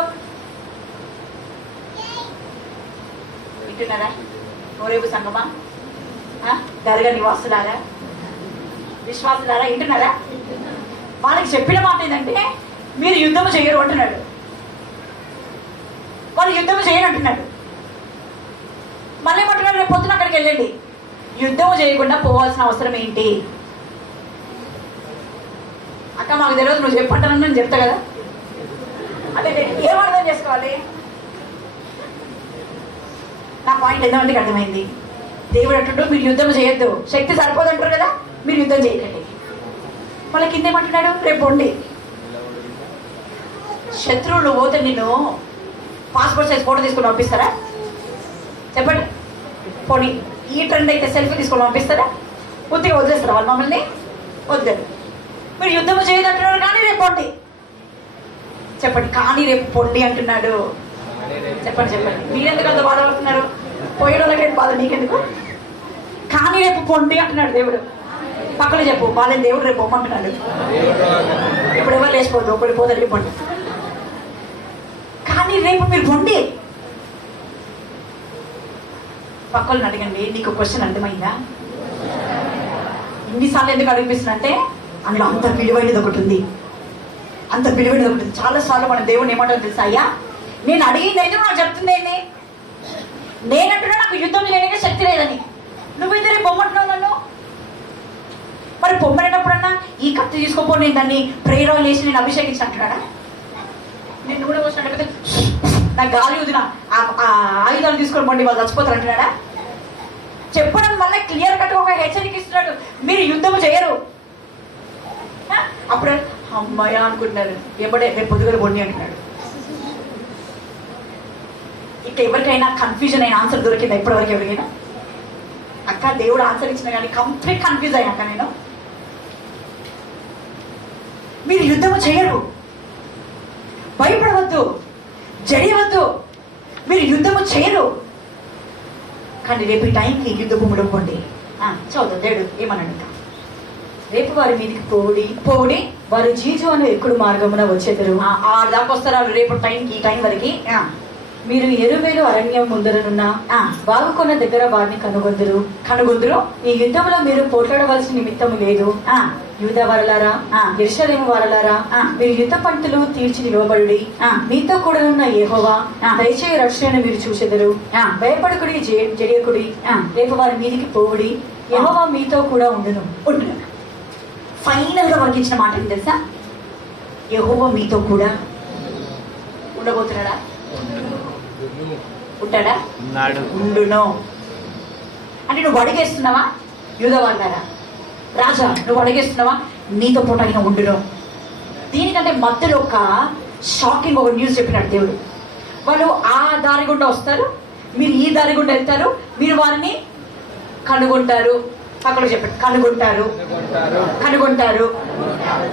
వింటున్నారా? ఓరేపు సంగమా, దర్గా నివాసులారా, విశ్వాసులారా, వింటున్నారా? వాళ్ళకి చెప్పిన మాట ఏంటంటే మీరు యుద్ధం చేయరు అంటున్నాడు. వాళ్ళు యుద్ధం చేయరు అంటున్నాడు. మళ్ళీ ఏమంటున్నాడు? రేపు పొద్దున అక్కడికి వెళ్ళండి. యుద్ధం చేయకుండా పోవాల్సిన అవసరం ఏంటి? అక్క మాకు తెలియదు, నువ్వు చెప్పంటానని నేను చెప్తా కదా. అంటే ఏం అర్థం చేసుకోవాలి? నా పాయింట్ ఎంతమందికి అర్థమైంది? దేవుడు అంటుంటాడు మీరు యుద్ధం చేయొద్దు, శక్తి సరిపోదు అంటారు కదా, మీరు యుద్ధం చేయకండి. మళ్ళీ కింద ఏమంటున్నాడు? రేపు ఉండి శత్రువులు పోతే నిన్ను పాస్పోర్ట్ సైజ్ ఫోటో తీసుకుని పంపిస్తారా? చెప్పండి. పోనీ ఈ ట్రెండ్ అయితే సెల్ఫీ తీసుకొని పంపిస్తారా? పూర్తిగా వదిలేస్తారా వాళ్ళు మమ్మల్ని? వద్దారు. మీరు యుద్ధం చేయదంటున్నారు కానీ రేపు పొండి. చెప్పండి, కానీ రేపు పొండి అంటున్నాడు. చెప్పండి చెప్పండి, మీరెందుకు అంత బాధపడుతున్నారు? పోయేటోళ్ళకి బాధ, నీకెందుకు? కానీ రేపు పొండి అంటున్నాడు దేవుడు. పక్కన చెప్పు, వాళ్ళని దేవుడు రేపు పొమ్మంటున్నాడు. ఇప్పుడు ఎవరు లేచిపోద్దు, ఒకటి పోతారు రేపు పొండి. కానీ రేపు మీరు పొండి. పక్కలను అడగండి, నీకు క్వశ్చన్ అర్థమైందా? ఇన్నిసార్లు ఎందుకు అనిపిస్తుందంటే అందులో అంత విలువైనది ఒకటి ఉంది, అంత విలువైనది ఒకటి ఉంది. చాలాసార్లు మన దేవుని ఏమంటారో తెలుసా? అయ్యా నేను అడిగింది అయితే నాకు చెప్తుంది ఏంటి? నేనంటున్నా నాకు యుద్ధం చేయడానికి శక్తి లేదని, నువ్వైతే రేపు పొమ్మంటున్నావు నన్ను. మరి పొమ్మనేటప్పుడన్నా ఈ కత్తి తీసుకోపో, నేను దాన్ని ప్రేరణ వేసి నేను అభిషేకించినట్టున్నాడా? నేను కూడా వచ్చినట్టు నాకు గాలి వదిన ఆయుధాలు తీసుకొని పోండి వాళ్ళు చచ్చిపోతారు అంటున్నాడా? చెప్పడం వల్ల క్లియర్ కట్ ఒక హెచ్చరిక ఇస్తున్నాడు, మీరు యుద్ధం చేయరు. అప్పుడు అమ్మాయ అనుకుంటున్నారు, ఎప్పుడే రేపు పొద్దుగల పొండి అంటున్నాడు. ఇక ఎవరికైనా కన్ఫ్యూజన్ అయిన ఆన్సర్ దొరికిందా ఇప్పటివరకు? ఎవరికైనా అక్క దేవుడు ఆన్సర్ ఇచ్చిన కానీ కంప్లీట్ కన్ఫ్యూజ్ అయ్యాక నేను. మీరు యుద్ధము చేయరు, భయపడవద్దు, జడియవద్దు, మీరు యుద్ధము చేయరు. కానీ రేపు ఈ టైంకి యుద్ధ భూమిలో పోండి. చదువు దేవుడు ఏమన్నాడు? ఇంకా రేపు వారి మీదకి పోవుడి వారు జీజు అనే ఎక్కుడు మార్గమున వచ్చేద్దరు. ఆ దాకా వస్తారు రేపు టైంకి, ఈ టైం వరకు. మీరు ఎరువేలు అరణ్యం ముందరనున్న బాగుకొన్న దగ్గర వారిని కనుగొందురు. ఈ యుద్ధంలో మీరు పోట్లాడవలసిన నిమిత్తము లేదు. యూదా వారలారా, యెరూషలేము వారలారా, మీరు యుద్ధ పంక్తులు తీర్చి నిలవబడుడి. మీతో కూడా ఉన్న యెహోవా దయచేయ రక్షణను మీరు చూచెదరు. భయపడకుడి, జడియకుడి, రేపు వారి మీదికి పోవుడి, యెహోవా మీతో కూడా ఉండును. ఫైనల్ గా వారికి ఇచ్చిన మాట ఏంటి తెలుసా? యెహోవా మీతో కూడా ఉండబోతున్నాడా? ఉంటాడా? ఉండును. అంటే నువ్వు అడిగేస్తున్నావా? యూదా వారలారా, రాజా నువ్వు అడిగేస్తున్నావా? నీతో పాటు ఆయన ఉండును. దీనికంటే మధ్యలో ఒక షాకింగ్ ఒక న్యూస్ చెప్పినాడు దేవుడు. వాళ్ళు ఆ దారి గుండా వస్తారు, మీరు ఈ దారి గుండా వెళ్తారు, మీరు వారిని కనుగొంటారు. అక్కడ చెప్పండి, కనుగొంటారు, కనుగొంటారు,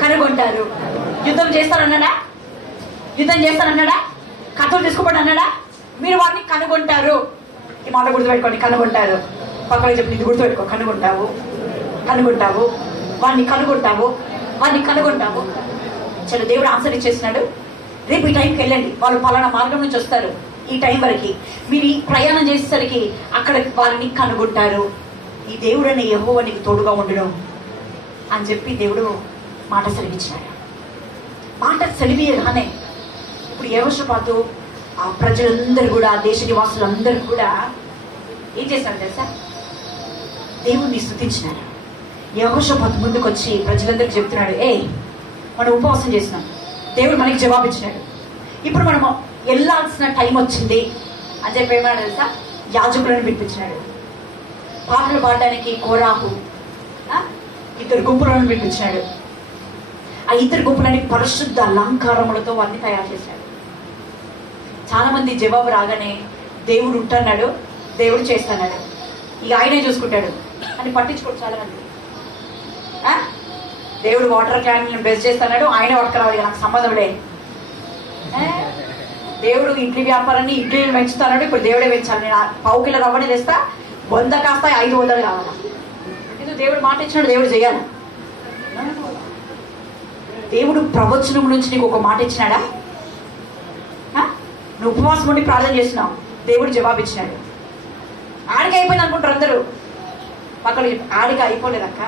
కనుగొంటారు. యుద్ధం చేస్తారన్నాడా? యుద్ధం చేస్తారన్నాడా? కథలు తీసుకోండి అన్నాడా? మీరు వారిని కనుగొంటారు. ఈ మాట గుర్తుపెట్టుకోండి, కనుగొంటారు. పక్కన చెప్పి ఇది గుర్తుపెట్టుకో, కనుగొంటావు, కనుగొంటావు, వాడిని కనుగొంటావు, వాడిని కనుగొంటావు. చలో దేవుడు ఆన్సర్ ఇచ్చేస్తున్నాడు. రేపు ఈ టైంకి వెళ్ళండి, వాళ్ళు పలానా మార్గం నుంచి వస్తారు, ఈ టైం వరకు మీరు ఈ ప్రయాణం చేసేసరికి అక్కడ వారిని కనుగొంటారు. ఈ దేవుడు అనే యెహోవా నీకు తోడుగా ఉండడం అని చెప్పి దేవుడు మాట సెలవిచ్చాడు. మాట సెలవియగానే ఇప్పుడు యెహోషాపాతు ఆ ప్రజలందరూ కూడా, దేశ నివాసులందరూ కూడా ఏం చేశారు తెలుసా? దేవుణ్ణి స్తుతించినారు. యెహోషాపాతు ముందుకు వచ్చి ప్రజలందరికీ చెప్తున్నాడు, మనం ఉపవాసం చేసినాం, దేవుడు మనకి జవాబు ఇచ్చినాడు, ఇప్పుడు మనము వెళ్ళాల్సిన టైం వచ్చింది అని చెప్పి ఏమన్నా తెలుసా? యాజకులను పిలిపించినాడు. పాటలు పాడడానికి కోరాహు ఇద్దరు గుంపులను పిలిపించినాడు. ఆ ఇద్దరు గుంపులని పరిశుద్ధ అలంకారములతో వారిని తయారు చేశాడు. చాలా మంది జవాబు రాగానే దేవుడు ఉంటున్నాడు, దేవుడు చేస్తున్నాడు, ఇక ఆయనే చూసుకుంటాడు అని పట్టించుకోడు చాలా మంది. దేవుడు వాటర్ క్యాన్ బెస్ట్ చేస్తున్నాడు, ఆయనే పట్టుకురావాలి, నాకు సంబంధం లే. దేవుడు ఇడ్లీ వ్యాపారాన్ని ఇడ్లీలు పెంచుతున్నాడు, ఇప్పుడు దేవుడే పెంచాలి. నేను 1 కిలో రవ్వని తెస్తా, 100 కాస్త 500 కావాలి. ఇది దేవుడు మాట ఇచ్చినాడు, దేవుడు చేయాలి. దేవుడు ప్రవచనం నుంచి నీకు ఒక మాట ఇచ్చినాడా? నువ్వు ఉపవాసం ఉండి ప్రార్థన చేసినావు, దేవుడు జవాబు ఇచ్చినాడు. ఆడికి అయిపోయింది అనుకుంటారు అందరూ. పక్కన ఆడికి అయిపోలేదక్క.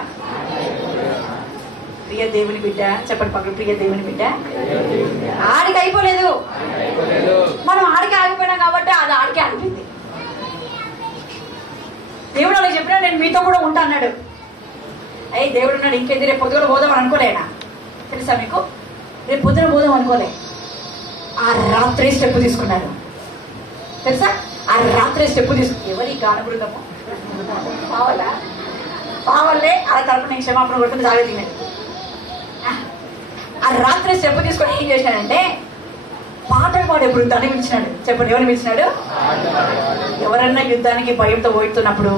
ప్రియ దేవుని బిడ్డ చెప్పండి, పక్కన ప్రియ దేవుని బిడ్డ. ఆడికి అయిపోలేదు, మనం ఆడికి ఆగిపోయినాం కాబట్టి అది ఆడికి ఆగిపోయింది. దేవుడు వాళ్ళకి చెప్పినా నేను మీతో కూడా ఉంటా అన్నాడు. అయ్యి దేవుడు ఉన్నాడు, ఇంకేంది రేపు పొద్దున పోదాం అని అనుకోలేనా? తెలుసా మీకు? రేపు పొద్దున పోదాం అనుకోలే, ఆ రాత్రే స్టెప్ తీసుకున్నారు. తెలుసా? ఆ రాత్రే స్టెప్ తీసుకుని ఎవరి గానబృందము కావాలా కావాలే అలా తరపున నేను క్షమాపణ కొడుతున్న జాగ్రత్త. ఆ రాత్రి స్టెప్ తీసుకొని ఏం చేసినాడంటే పాటలు పాడే బృందాన్ని పిలిచినాడు. చెప్పండి, ఎవరిని పిలిచినాడు? ఎవరన్నా యుద్ధానికి భయంతో పోయిస్తున్నప్పుడు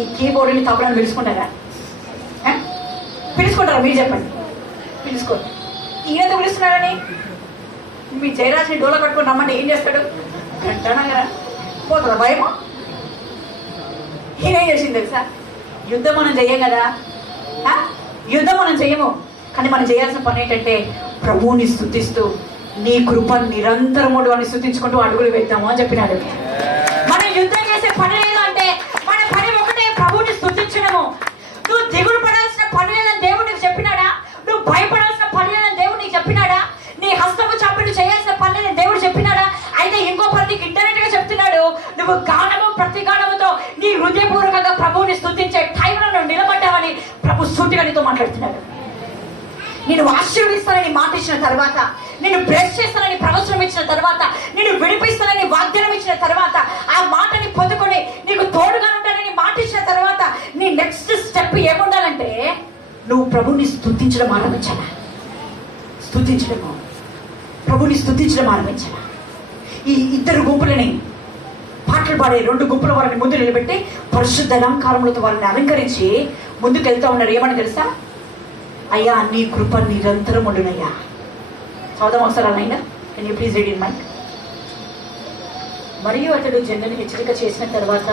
ఈ కీబోర్డుని తప్పడానికి పిలుచుకుంటారా? పిలుచుకుంటారా? మీరు చెప్పండి. పిలుచుకోండి. ఈయనతో పిలుస్తున్నాడని మీ జయరాజ్ని డోలో కట్టుకొని రమ్మంటే ఏం చేస్తాడు? గంటనగా పోతుందా భయమా? ఈయనేం చేసింది తెలుసా? యుద్ధం మనం చెయ్యం కదా, యుద్ధం మనం చెయ్యము. కానీ మనం చేయాల్సిన పని ఏంటంటే ప్రభువుని స్తుతిస్తూ నీ కృప నిరంతరముడు అని స్తుతించుకుంటూ అడుగులు పెట్టాము అని చెప్పినాడు. మనం యుద్ధం చేసే పని లేదు అంటే మన పని ఒకటే, ప్రభువుని స్తుతించడము. నువ్వు దిగులు పడాల్సిన పని లేదని దేవుడు నీకు చెప్పినాడా? నువ్వు భయపడాల్సిన పని లేదని దేవుడు నీకు చెప్పినాడా? నీ హస్తము చాపి చేయాల్సిన పని లేదని దేవుడు చెప్పినాడా? అయితే ఇంకో పని నీకు ఇంటర్నెట్ గా చెప్తున్నాడు. నువ్వు గానము ప్రతి గానముతో నీ హృదయపూర్వకంగా ప్రభువుని స్తుతించే టైంలో నువ్వు నిలబడ్డావని ప్రభు సూటిగా నీతో మాట్లాడుతున్నాడు. నేను ఆశీర్వదిస్తానని మాట ఇచ్చిన తర్వాత, నేను బ్లెస్ చేస్తానని ప్రవచనం ఇచ్చిన తర్వాత, నేను విడిపిస్తానని వాగ్దానం ఇచ్చిన తర్వాత, ఆ మాటని పొందుకొని నీకు తోడుగా ఉంటానని మాట ఇచ్చిన తర్వాత నీ నెక్స్ట్ స్టెప్ ఏముండాలంటే నువ్వు ప్రభుని స్తుతించడం ఆరంభించాలా. స్తుతించడము, ప్రభుని స్తుతించడం ఆరంభించాలా. ఈ ఇద్దరు గుంపులని, పాటలు పాడే 2 గుంపుల వారిని ముందు నిలబెట్టి పరిశుద్ధ అలంకారములతో వారిని అలంకరించి ముందుకు వెళ్తా ఉన్నారు. ఏమని తెలుసా? అయ్యా నీ కృప నిరంతరం ఉండునయ్యా. చదువు అవసరాలైనా can you please read in mic. మరియు అతడు జనులను హెచ్చరిక చేసిన తర్వాత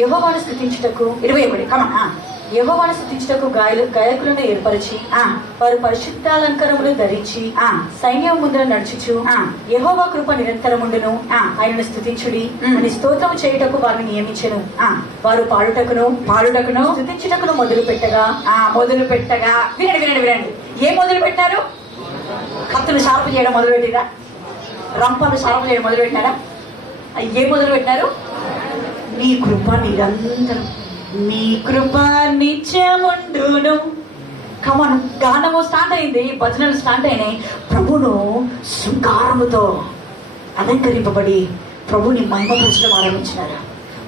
యెహోవాను స్తుతించుటకు 21 కమాన్ యెహోవాను స్తుతించుటకు గాయకులను ఏర్పరిచి వారు పరిశుద్ధాలంకరములు ధరించి సైన్యం ముందర నడుచుచు యెహోవా కృప నిరంతరముండును ఆయనను స్తుతించుడి అని స్తోత్రము చేయుటకు వారిని నియమించెను. వారు పాడుటకును స్తుతించుటకును మొదలు పెట్టగా వినండి ఏం మొదలు పెట్టారు? కత్తులు షార్పు చేయడం మొదలు పెట్టిరా? రంపాలు షార్పు చేయడం మొదలు పెట్టినారా? ఏం మొదలు పెట్టినారు? నీ కృప నిరంతరం, నీ కృప నిత్యముండును. కమన్, గానము స్టార్ట్ అయింది, భజనలు స్టార్ట్ అయినాయి. ప్రభును శృంగారముతో అలంకరింపబడి ప్రభుని మహిమపరచడం ఆరంభించినారు,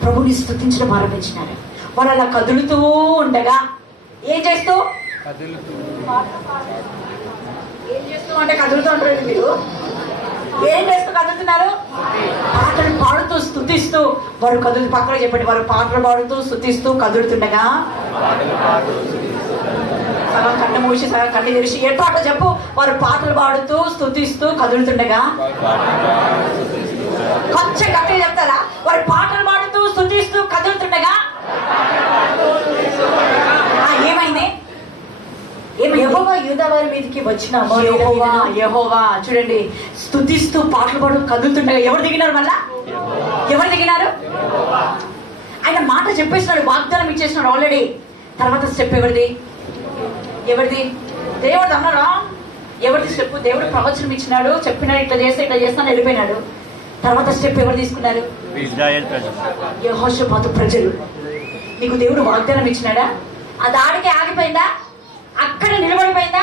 ప్రభుని స్తుతించడం ఆరంభించినారు. వాళ్ళు అలా కదులుతూ ఉండగా ఏం చేస్తూ అంటే కదులుతూ ఉంటారు. మీరు ఏం చేస్తూ కదులుతున్నారు? పాటలు పాడుతూ స్తుతిస్తూ వారు పక్కన చెప్పండి. వారు పాటలు పాడుతూ స్తుతిస్తూ కదులుతుండగా, సగం కన్ను మూసి సగం కన్ను తెరిచి ఏ పాట చెప్పు. వారు పాటలు పాడుతూ స్తుతిస్తూ కదులుతుండగా, కొంచెం గట్టిగా చెప్తారా? వారు పాటలు పాడుతూ స్తుతిస్తూ కదులుతుండగా ఏమైంది? యెహోవా యూదా వారి మీదకి వచ్చిన యెహోవా చూడండి, స్తుతిస్తూ పాటలు పాడు కదులుతుండగా ఎవరు దిగినారు? మళ్ళా ఎవరు దిగినారు? ఆయన మాట చెప్పేసినాడు, వాగ్దానం ఇచ్చేసినాడు ఆల్రెడీ. తర్వాత స్టెప్ ఎవరిది? దేవుడు అన్నాడా? ఎవరిది స్టెప్? దేవుడు ప్రవచనం ఇచ్చినాడు, చెప్పినాడు ఇట్లా చేస్తాను వెళ్ళిపోయినాడు. తర్వాత స్టెప్ ఎవరు తీసుకున్నారు? యెహోషాపాతు ప్రజలు. నీకు దేవుడు వాగ్దానం ఇచ్చినాడా? ఆ దాడికి ఆగిపోయిందా? అక్కడ నిలబడిపోయిందా?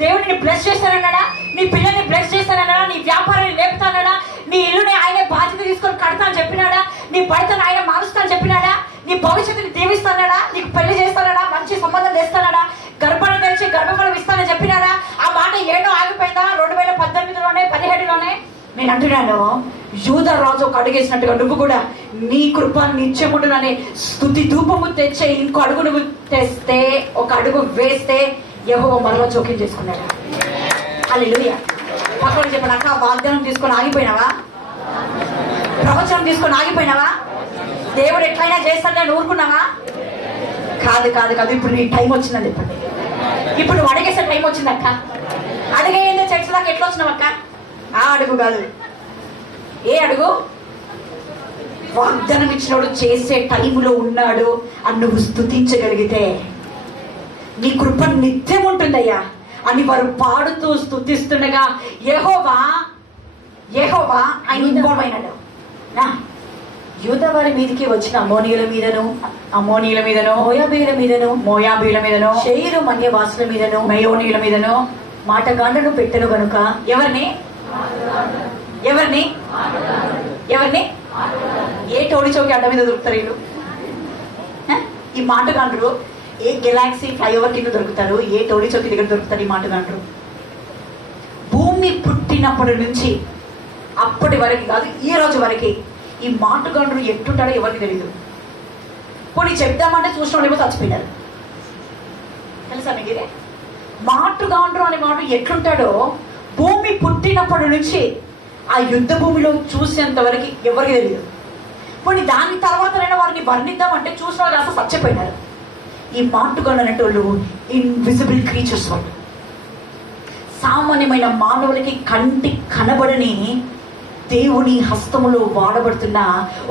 దేవుడిని బ్లెస్ చేస్తానన్నాడా? నీ పిల్లల్ని బ్లెస్ చేస్తానన్నాడా? నీ వ్యాపారాన్ని లేపుతానడా? నీ ఇల్లుని ఆయన బాధ్యత తీసుకొని కడతా అని చెప్పినాడా? నీ భర్తను ఆయన మారుస్తా అని చెప్పినాడా? నీ భవిష్యత్తుని దీవిస్తానడా? నీకు పెళ్లి చేస్తానడా? మంచి సంబంధం తెస్తానడా? గర్భాన్ని తెరిచి గర్భఫలం ఇస్తానని చెప్పినాడా? ఆ మాట ఏడో ఆగిపోయిందా? 2018లోనే 17లోనే? నేను అంటున్నాను, యూదా రాజు ఒక అడుగేసినట్టుగా నువ్వు కూడా నీ కృప నిత్యముండుననే స్తుతి ధూపము తెచ్చే ఇంకో అడుగు నువ్వు తెస్తే, ఒక అడుగు వేస్తే యెహోవా మరలా జోక్యం చేసుకున్నాడు. హల్లెలూయా. పక్కన చెప్పండి, అక్క వాగ్దానం తీసుకొని ఆగిపోయినావా? ప్రవచనం తీసుకొని ఆగిపోయినావా? దేవుడు ఎట్లయినా చేస్తాడని ఊరుకున్నావా? కాదు కాదు కాదు. ఇప్పుడు నీ టైం వచ్చిందని చెప్పండి. ఇప్పుడు నువ్వు అడిగేసే టైం వచ్చింది అక్క. అడిగేందో చర్చ దాకా ఎట్లా వచ్చినావు అక్క? ఆ అడుగు కాదు, ఏ అడుగు? వాగ్దానం ఇచ్చినోడు చేసే టైంలో ఉన్నాడు అని నువ్వు స్తుతించగలిగితే నీ కృప నిత్యం ఉంటుందయ్యా అని వారు పాడుతూ స్తుతిస్తుండగా యెహోవా ఆయన ఇన్వాల్వ్ అయినాడు. యూదా వారి మీదకి వచ్చిన అమోనీయుల మీదను మోయాబీల మీదను శేయరు మన్యవాసుల మీదను మయోనీయుల మీదను మాటగాండను పెట్టెను గనుక ఎవరిని ఏ టోడి చౌకి అడ్డ మీద దొరుకుతారు వీళ్ళు? ఈ మాటగాండ్రు ఏ గెలాక్సీ ఫ్లైఓవర్ కింద దొరుకుతారు? ఏ టోడి చౌకి దగ్గర దొరుకుతారు ఈ మాటగాండ్రు? భూమి పుట్టినప్పటి నుంచి అప్పటి వరకు కాదు, ఈ రోజు వరకు ఈ మాటగాండ్రు ఎట్టుంటాడో ఎవరికి తెలియదు. పోనీ చెప్దామంటే చూసిన వాళ్ళు ఏమో చచ్చిపోయినారు. తెలుసా మీరే? మాటగాండ్రు అనే మాట ఎట్లుంటాడో భూమి పుట్టినప్పటి నుంచి ఆ యుద్ధ భూమిలో చూసేంత వరకు ఎవరికి తెలియదు. పోనీ దాని తర్వాతనైనా వారిని వర్ణిద్దామంటే చూసిన వాళ్ళు అసలు చచ్చిపోయినారు. ఈ మాటగాండ్రు అనేటోళ్ళు ఇన్విజిబుల్ క్రీచర్స్. వాళ్ళు సామాన్యమైన మానవులకి కంటి కనబడని దేవుని హస్తములో వాడబడుతున్న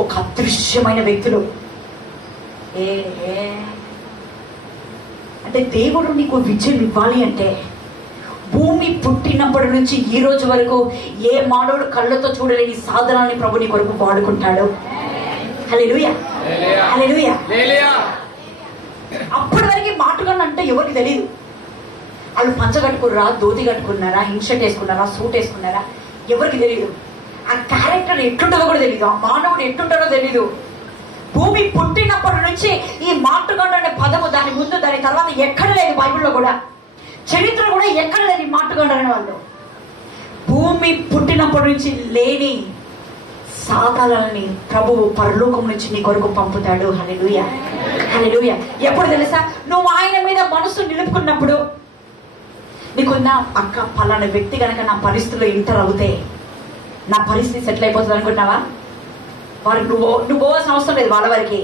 ఒక అదృశ్యమైన వ్యక్తులు. అంటే దేవుడు నీకు విజయం ఇవ్వాలి అంటే భూమి పుట్టినప్పటి నుంచి ఈ రోజు వరకు ఏ మానవుడు కళ్ళతో చూడలేని సాధనాన్ని ప్రభు నీ కొరకు వాడుకుంటాడు. హల్లెలూయా, హల్లెలూయా. అప్పటి వరకు మాటగాళ్ళు అంటే ఎవరికి తెలియదు. వాళ్ళు పంచ కట్టుకున్నారా, ధోతి కట్టుకున్నారా, ఇన్షర్ట్ వేసుకున్నారా, సూట్ వేసుకున్నారా, ఎవరికి తెలియదు. ఆ క్యారెక్టర్ ఎట్లుంటుందో కూడా తెలియదు. ఆ మానవుడు ఎట్లుంటాడో తెలీదు. భూమి పుట్టినప్పటి నుంచి ఈ మాటగాండ్రు అనే పదము దాని ముందు దాని తర్వాత ఎక్కడ లేదు. బైబిల్లో కూడా చరిత్ర కూడా ఎక్కడ లేదు ఈ మాటగాండ్రు అనే వాళ్ళు. భూమి పుట్టినప్పటి నుంచి లేని సాధనాలని ప్రభువు పరలోకం నుంచి నీ కొరకు పంపుతాడు. హల్లెలూయా, హల్లెలూయా. ఎప్పుడు తెలుసా? నువ్వు ఆయన మీద మనసు నిలుపుకున్నప్పుడు నీకున్న అక్క పలానా వ్యక్తి కనుక నా పరిస్థితుల్లో ఇంటర్ అవుతే నా పరిస్థితి సెటిల్ అయిపోతుంది అనుకుంటున్నావా? వారికి నువ్వు పోవాల్సిన అవసరం లేదు. వాళ్ళ వరకు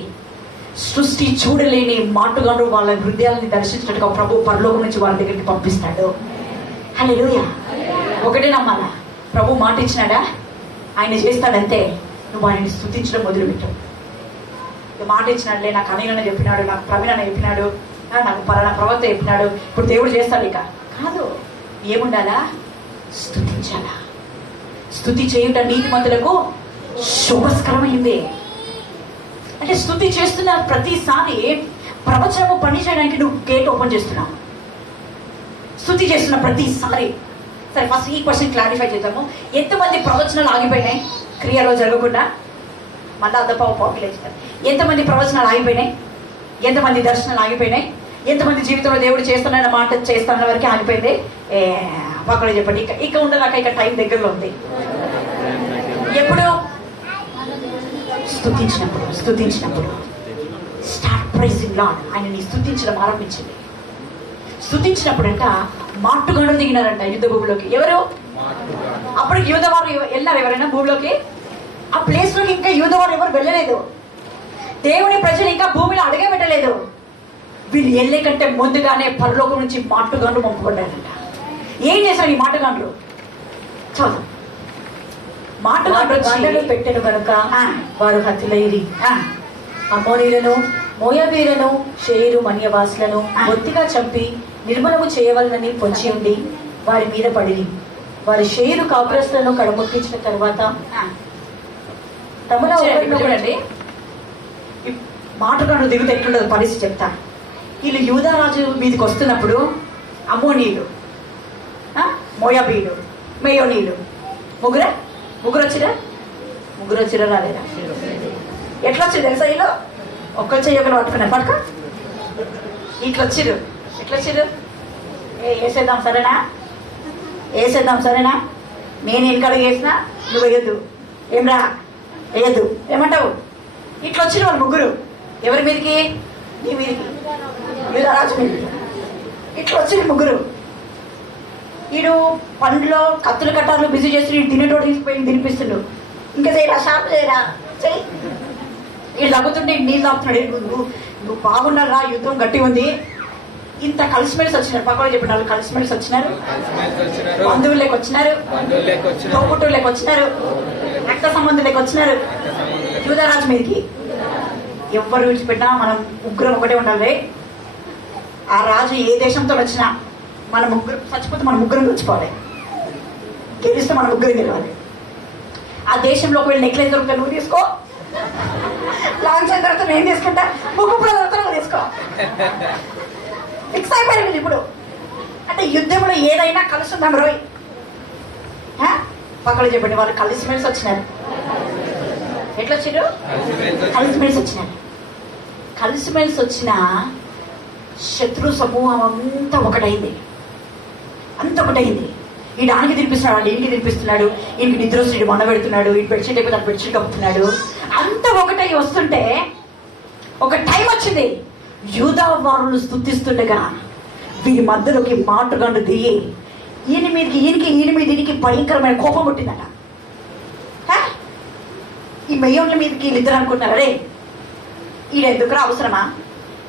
సృష్టి చూడలేని మాటగాండ్రు వాళ్ళ హృదయాలని దర్శించినట్టుగా ప్రభు పరలోకం నుంచి వాళ్ళ దగ్గరికి పంపిస్తాడు. హల్లెలూయా. ఒకటే నమ్మాలా, ప్రభు మాట ఇచ్చినాడా, ఆయన చేస్తాడంతే. నువ్వు ఆయన్ని స్తుతించడం మొదలుపెట్టు. మాట ఇచ్చినాడులే, నాకు అనిలన్న చెప్పినాడు, నాకు ప్రవీణ్ అన్న చెప్పినాడు, నాకు పలానా ప్రవక్త చెప్పినాడు, ఇప్పుడు దేవుడు చేస్తాడు. ఇక కాదు, ఏముండాలా? స్తుతించాలా. స్తుతి చేయుట నీతిమంతులకు శుభస్కరమైంది. అంటే స్తుతి చేస్తున్న ప్రతిసారి ప్రవచనము పని చేయడానికి నువ్వు గేట్ ఓపెన్ చేస్తున్నావు. స్తుతి చేస్తున్న ప్రతిసారి. సరే, ఫస్ట్ ఈ క్వశ్చన్ క్లారిఫై చేద్దాము. ఎంతమంది ప్రవచనాలు ఆగిపోయినాయి క్రియలో జరగకుండా? మళ్ళీ అద్దపావు పాపులేషన్. ఎంతమంది ప్రవచనాలు ఆగిపోయినాయి? ఎంతమంది దర్శనాలు ఆగిపోయినాయి? ఎంతమంది జీవితంలో దేవుడు చేస్తున్న మాట చేస్తున్న వరకు ఆగిపోయింది? పక్కన చెప్పండి. ఇక ఉండదాకా ఇక టైం దగ్గరలో ఉంది. ఎప్పుడు? స్తుతించినప్పుడు స్టార్ట్ ప్రైజింగ్ లార్డ్. ఆయనని స్తుతించడం ఆరంభించింది. స్తుతించినప్పుడు అంట మాటగాండ్రు దిగినారంట యుద్ధ భూమిలోకి. ఎవరు? అప్పటికి యూదా వారు వెళ్ళారు. ఎవరైనా భూమిలోకి? ఆ ప్లేస్ లోకి ఇంకా యూదా వారు ఎవరు వెళ్ళలేదు. దేవుని ప్రజలు ఇంకా భూమిలో అడుగే పెట్టలేదు. వీళ్ళు వెళ్ళే కంటే ముందుగానే పరలోకం నుంచి మాటగాండ్రు పంపబడ్డారంట. ఏం చేశారు ఈ మాటగాండ్రు? చదువు. మాటగాండ్రు పెట్టెను కనుక వారు హతులైరి. అమోనీయులను మోయాబీలను శేయరు మన్యవాసులను బొత్తిగా చంపి నిర్మూలము చేయవలనని పొంచి ఉండి వారి మీద పడిరి. వారి శేయరు కాపురస్తులను కడముట్టించిన తర్వాత తమలో చూడండి, మాటగాండ్రు దిగుతూ ఎట్లుండదు పరిస్థితి చెప్తా. వీళ్ళు యూదా రాజు మీదకి వస్తున్నప్పుడు అమోనీయులు, మోయాబీలు, మేయోనీయులు ముగ్గురు వచ్చిరా రాలేదా? ఎట్లా వచ్చి తెలుసా? వీళ్ళు ఒక్కరు చెయ్యగలు పట్టుకున్నారు. పట్టుక ఇట్లా వచ్చిర్రు. ఎట్లా వచ్చిర్రు? వేసేద్దాం సరేనా? నేను ఎన్నికడుగు వేసినా నువ్వు వేయద్దు. ఏమ్రా వేయద్దు ఏమంటావు? ఇట్లా వచ్చిన వాళ్ళు ముగ్గురు. ఎవరి మీదకి? నీ మీదకి, యూదారాజు మీదకి. ఇట్లా వచ్చింది ముగ్గురు. వీడు పండ్లో కత్తులు కట్టాలు బిజీ చేసి తినేటోడు తీసుకుపోయి తినిపిస్తుండు. ఇంకా చేయరా, షాప్ చేయరా, చెయ్యి. వీడు తగ్గుతుంటే నీళ్ళు తాగుతున్నాడు. నువ్వు బాగున్నారా, యుద్ధం గట్టి ఉంది. ఇంత కలిసిమెలిసి వచ్చినారు. పక్కన చెప్పిన వాళ్ళు కలిసిమెలిసి వచ్చినారు, బంధువులు వచ్చినారు, తోపుటూరు వచ్చినారు, రక్త సంబంధులకు వచ్చినారు. యూదరాజు మీదకి ఎవరు విడిచిపెట్టినా మనం ముగ్గురం ఒకటే ఉండాలి. ఆ రాజు ఏ దేశంతో వచ్చినా మన ముగ్గురు చచ్చిపోతే మన ముగ్గురం చచ్చిపోవాలి. గెలిస్తే మన ముగ్గురు గెలవాలి. ఆ దేశంలో ఒకవేళ నెక్లెస్ దొరికితే నువ్వు తీసుకో, లాంచ్ అయిన తర్వాత నేను తీసుకుంటా, ముగ్గురు దొరికితే నువ్వు తీసుకో. ఫిక్స్ అయిపోయింది ఇప్పుడు. అంటే యుద్ధంలో ఏదైనా కలిసి ఉందాం రోయ్. పక్కన చెప్పండి, వాళ్ళు కలిసిమెలిసి వచ్చినారు. ఎట్లా వచ్చారు? కలిసిమెలిసి వచ్చినారు. కలిసిమెలిసి వచ్చిన శత్రు సమూహం అంతా ఒకటైంది. అంత ఒకటైంది. ఈ డానికి తినిపిస్తున్నాడు, వాడు ఇంటికి తినిపిస్తున్నాడు, ఇంటికి నిద్ర వస్తుంది, మొన్న పెడుతున్నాడు, ఈ బెడ్షీట్ అయిపోతే దాని బెడ్షీట్ కప్పుతున్నాడు. అంత ఒకటై వస్తుంటే ఒక టైం వచ్చింది. యూదా వారులు స్తుతిస్తుండగా వీరి మధ్యలోకి మాటుగాండు దిగి ఈయన మీదకి భయంకరమైన కోపం పుట్టిందట. ఈ మెయ్యోళ్ళ మీదకి వీళ్ళిద్దరు అనుకుంటున్నారు, అరే ఈయన ఎందుకురా అవసరమా,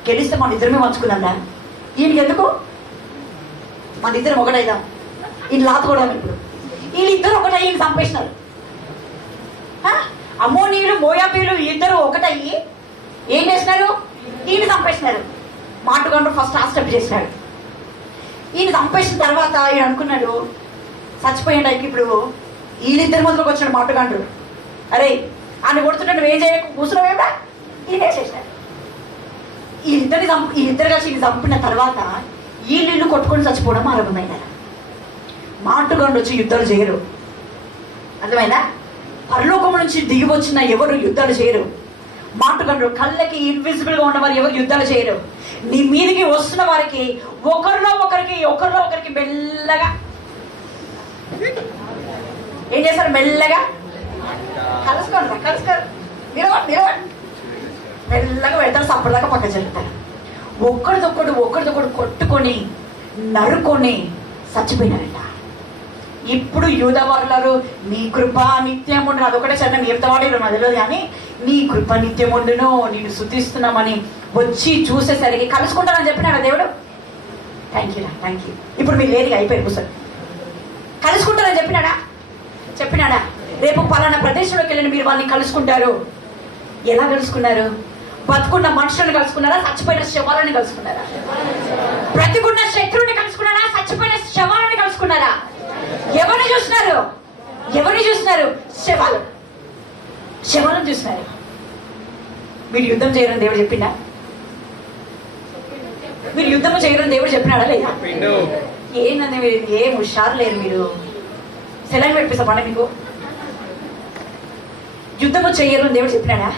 గెలిస్తే మన ఇద్దరమే పంచుకుందా, ఈయనకి ఎందుకు, మన ఇద్దరం ఒకటైదాం, ఈయన లాతుకోవడం. ఇప్పుడు వీళ్ళిద్దరు ఒకటై ఈయన చంపేసినారు. అమ్మోనీయులు మోయాబీలు ఇద్దరు ఒకటయ్యి ఏం చేసినారు? ఈయన చంపేసినారు. మాటుగాండ్రు ఫస్ట్ ఆ స్టెప్ చేసినాడు. ఈయన చంపేసిన తర్వాత ఈయన అనుకున్నాడు చచ్చిపోయాడు. ఇప్పుడు వీళ్ళిద్దరి మధ్యలోకి వచ్చినాడు మాటుగాండ్రు. అరే ఆయన కొడుతుంటే నువ్వేం చేయకు, కూర్చున్నావేడా, ఈయన వేసేసినాడు. వీళ్ళిద్దరు కలిసి ఈయన చంపిన తర్వాత వీళ్ళు కొట్టుకొని చచ్చిపోవడం ఆరంభమైంది. మాటుగాండ్రు వచ్చి యుద్ధాలు చేయరు. అర్థమైందా? పరలోకం నుంచి దిగి వచ్చిన ఎవరు యుద్ధాలు చేయరు. మాటుగాండ్రు కళ్ళకి ఇన్విజిబుల్ గా ఉన్నవారు ఎవరు యుద్ధాలు చేయరు. నీ మీదకి వస్తున్న వారికి ఒకరిలో ఒకరికి మెల్లగా ఏం చేస్తారు? మెల్లగా కలుసుకోరు నిలబడి మెల్లగా వెళ్తారు, సప్పటిదాకా పక్క జరుగుతారు. ఒకరిదొకడు కొట్టుకొని నరుకొని చచ్చిపోయినారంట. ఇప్పుడు యూదవారులారు నీ కృప నిత్యం ఉండును, అదొకటే చరణం ఏపుతవాడు నాకు తెలియదు కానీ నీ కృప నిత్యం ఉండును, నేను శుద్ధిస్తున్నామని వచ్చి చూసేసరికి కలుసుకుంటానని చెప్పినాడా దేవుడు? Thank you. ఇప్పుడు మీరు లేరిగా అయిపోయి కూర్చొని కలుసుకుంటారని చెప్పినాడా? రేపు పలానా ప్రదేశంలోకి వెళ్ళిన మీరు వాళ్ళని కలుసుకుంటారు. ఎలా కలుసుకున్నారు? బతుకున్న మనుషులను కలుసుకున్నారా, చచ్చిపోయిన శవాలను కలుసుకున్నారా? బ్రతికున్న శత్రువుని కలుసుకున్నారా, చచ్చిపోయిన శవాలను కలుసుకున్నారా? ఎవరిని చూస్తున్నారు? శవాలను చూస్తున్నారు. మీరు యుద్ధం చేయరని దేవుడు చెప్పిండా? మీరు యుద్ధము చేయరని దేవుడు చెప్పినాడా లేదా? ఏంటంటే మీరు ఏం హుషారు లేరు. మీరు సెలవు పెట్టిస్తామండి. మీకు యుద్ధము చేయరు దేవుడు చెప్పినాడా?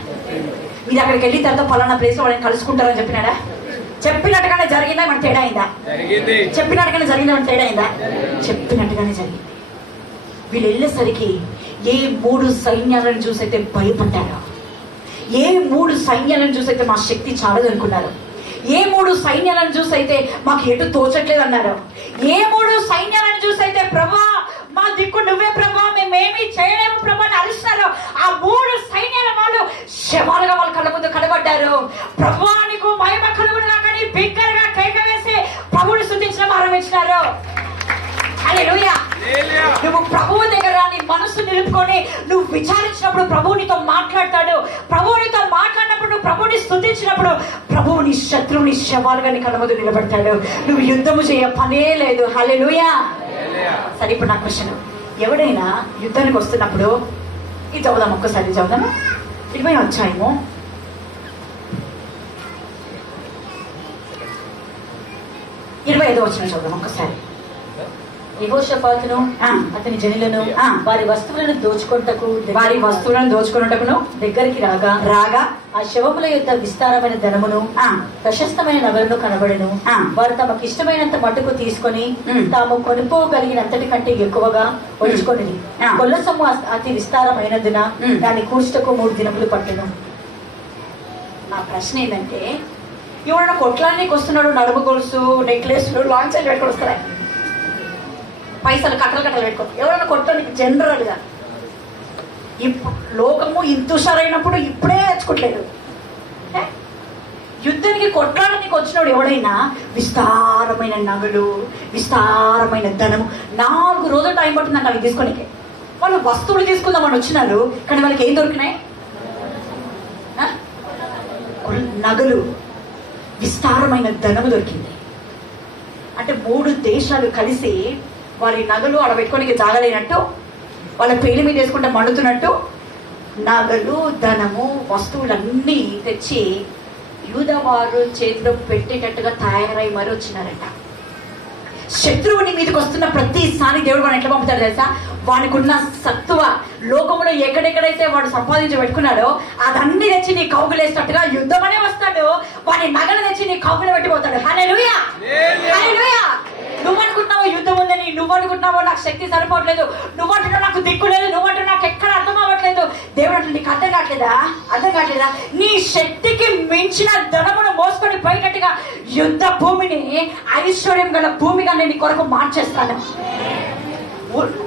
మీరు అక్కడికి వెళ్ళిన తర్వాత పలానా ప్లేస్ లో వాళ్ళని కలుసుకుంటారని చెప్పినాడా? చెప్పినట్టుగానే జరిగిందా మన తేడా అయిందా? చెప్పినట్టుగానే జరిగింది. వీళ్ళు వెళ్ళేసరికి ఏ 3 సైన్యాలను చూసైతే భయపడ్డారు, ఏ 3 సైన్యాలను చూసైతే మా శక్తి చాలదు అనుకున్నారు, ఏ 3 సైన్యాలను చూసైతే మాకు ఎటు తోచట్లేదు అన్నారు, ఏ 3 సైన్యాలను చూసైతే ప్రభా మా దిక్కు నువ్వే ప్రభా, మేమేమీ చేయలేము ప్రభా అని అరుస్తారు. ఆ 3 సైన్యాల వాళ్ళు శవాలుగా వాళ్ళ కళ్ళ ముందు కనబడ్డారు. ప్రభా నీకు మహిమ కలుగునుగా కానీ బిగ్గరగా కేక వేసి ప్రభువుని స్తుతించడం ఆరంభించినారు. హల్లెలూయా. నువ్వు ప్రభువు దగ్గర నీ మనసు నిలుపుకొని నువ్వు విచారించినప్పుడు ప్రభువు నీతో మాట్లాడతాడు. ప్రభువు నీతో మాట్లాడినప్పుడు నువ్వు ప్రభువుని స్తుతించినప్పుడు ప్రభువు నీ శత్రువుని శవాలుగా నీ కళ్ళ ముందు నిలబడతాడు. నువ్వు యుద్ధము చేయ పనే లేదు. హల్లెలూయా. సరే, ఇప్పుడు నా క్వశ్చన్, ఎవడైనా యుద్ధానికి వస్తున్నప్పుడు ఇది చదువుదాం, ఒక్కసారి చదువుదాము. 20వ అధ్యాయము 25వ వచనం చదువుదాం ఒక్కసారి. యెహోషాపాతును అతని జనులను వారి వస్తువులను దోచుకొనుటకును దగ్గరికి రాగా ఆ శవముల యొక్క విస్తారమైన ధనమును ప్రశస్తమైన నగరును కనబడెను. వారు తమకు ఇష్టమైనంత మట్టుకు తీసుకొని తాము కొనుక్కోగలిగినంతటి కంటే ఎక్కువగా ఉంచుకొని కొల్ల సొమ్ము అతి విస్తారమైనందున దాన్ని కూర్చుటకు 3 దినములు పట్టెను. నా ప్రశ్న ఏంటంటే ఎవరైనా కొట్లానికి వస్తున్నాడు, నడుము గొలుసు, నెక్లెస్లు, లాంగ్ సైడ్ పెట్టుకొని వస్తారా? పైసలు కట్టలు పెట్టుకో. ఎవరైనా కొట్టడానికి జనరల్గా ఇప్పుడు లోకము ఇంత హుషారైనప్పుడు ఇప్పుడే తెచ్చుకోవట్లేదు. యుద్ధానికి కొట్లాడడానికి వచ్చినప్పుడు ఎవడైనా విస్తారమైన నగలు, విస్తారమైన ధనము, 4 రోజులు టైం పడుతుందంట అవి తీసుకోనికి. వాళ్ళు వస్తువులు తీసుకుందామని వచ్చినారు, కానీ వాళ్ళకి ఏం దొరికినాయి? నగలు, విస్తారమైన ధనము దొరికింది. అంటే 3 దేశాలు కలిసి వారి నగలు ఆడ పెట్టుకోనికి జాగలేనట్టు, వాళ్ళ పేరు మీద వేసుకుంటే మండుతున్నట్టు నగలు, ధనము, వస్తువులన్నీ తెచ్చి యూదవారు చేతిలో పెట్టేటట్టుగా తయారై మరి వచ్చినారంట. శత్రువుని మీదకి వస్తున్న ప్రతిసారి దేవుడు వాడిని ఎట్లా పంపుతాడు తెలుసా? వానికి ఉన్న సత్తువ, లోకంలో ఎక్కడెక్కడైతే వాడు సంపాదించి పెట్టుకున్నాడో అదన్నీ తెచ్చి నీ కౌగులేసినట్టుగా యుద్ధం అనే వస్తాడు. వాడి నగలు తెచ్చి నీ కౌగులు పెట్టిపోతాడు. హల్లెలూయా, హల్లెలూయా. నువ్వు అనుకుంటున్నావు యుద్ధం ఉందని, నువ్వు అనుకుంటున్నావు నాకు శక్తి సరిపోవట్లేదు, నువ్వు అంటున్నావు నాకు దిక్కు లేదు, నువ్వు అంటున్నావు నాకు ఎక్కడ అర్థం అవ్వట్లేదు. దేవుడు అంటే నీకు అర్థం కావట్లేదా? నీ శక్తికి మించిన ధనమును మోసుకొని పోయినట్టుగా యుద్ధ భూమిని ఐశ్వర్యం గల భూమిగా నేను నీ కొరకు మార్చేస్తాను.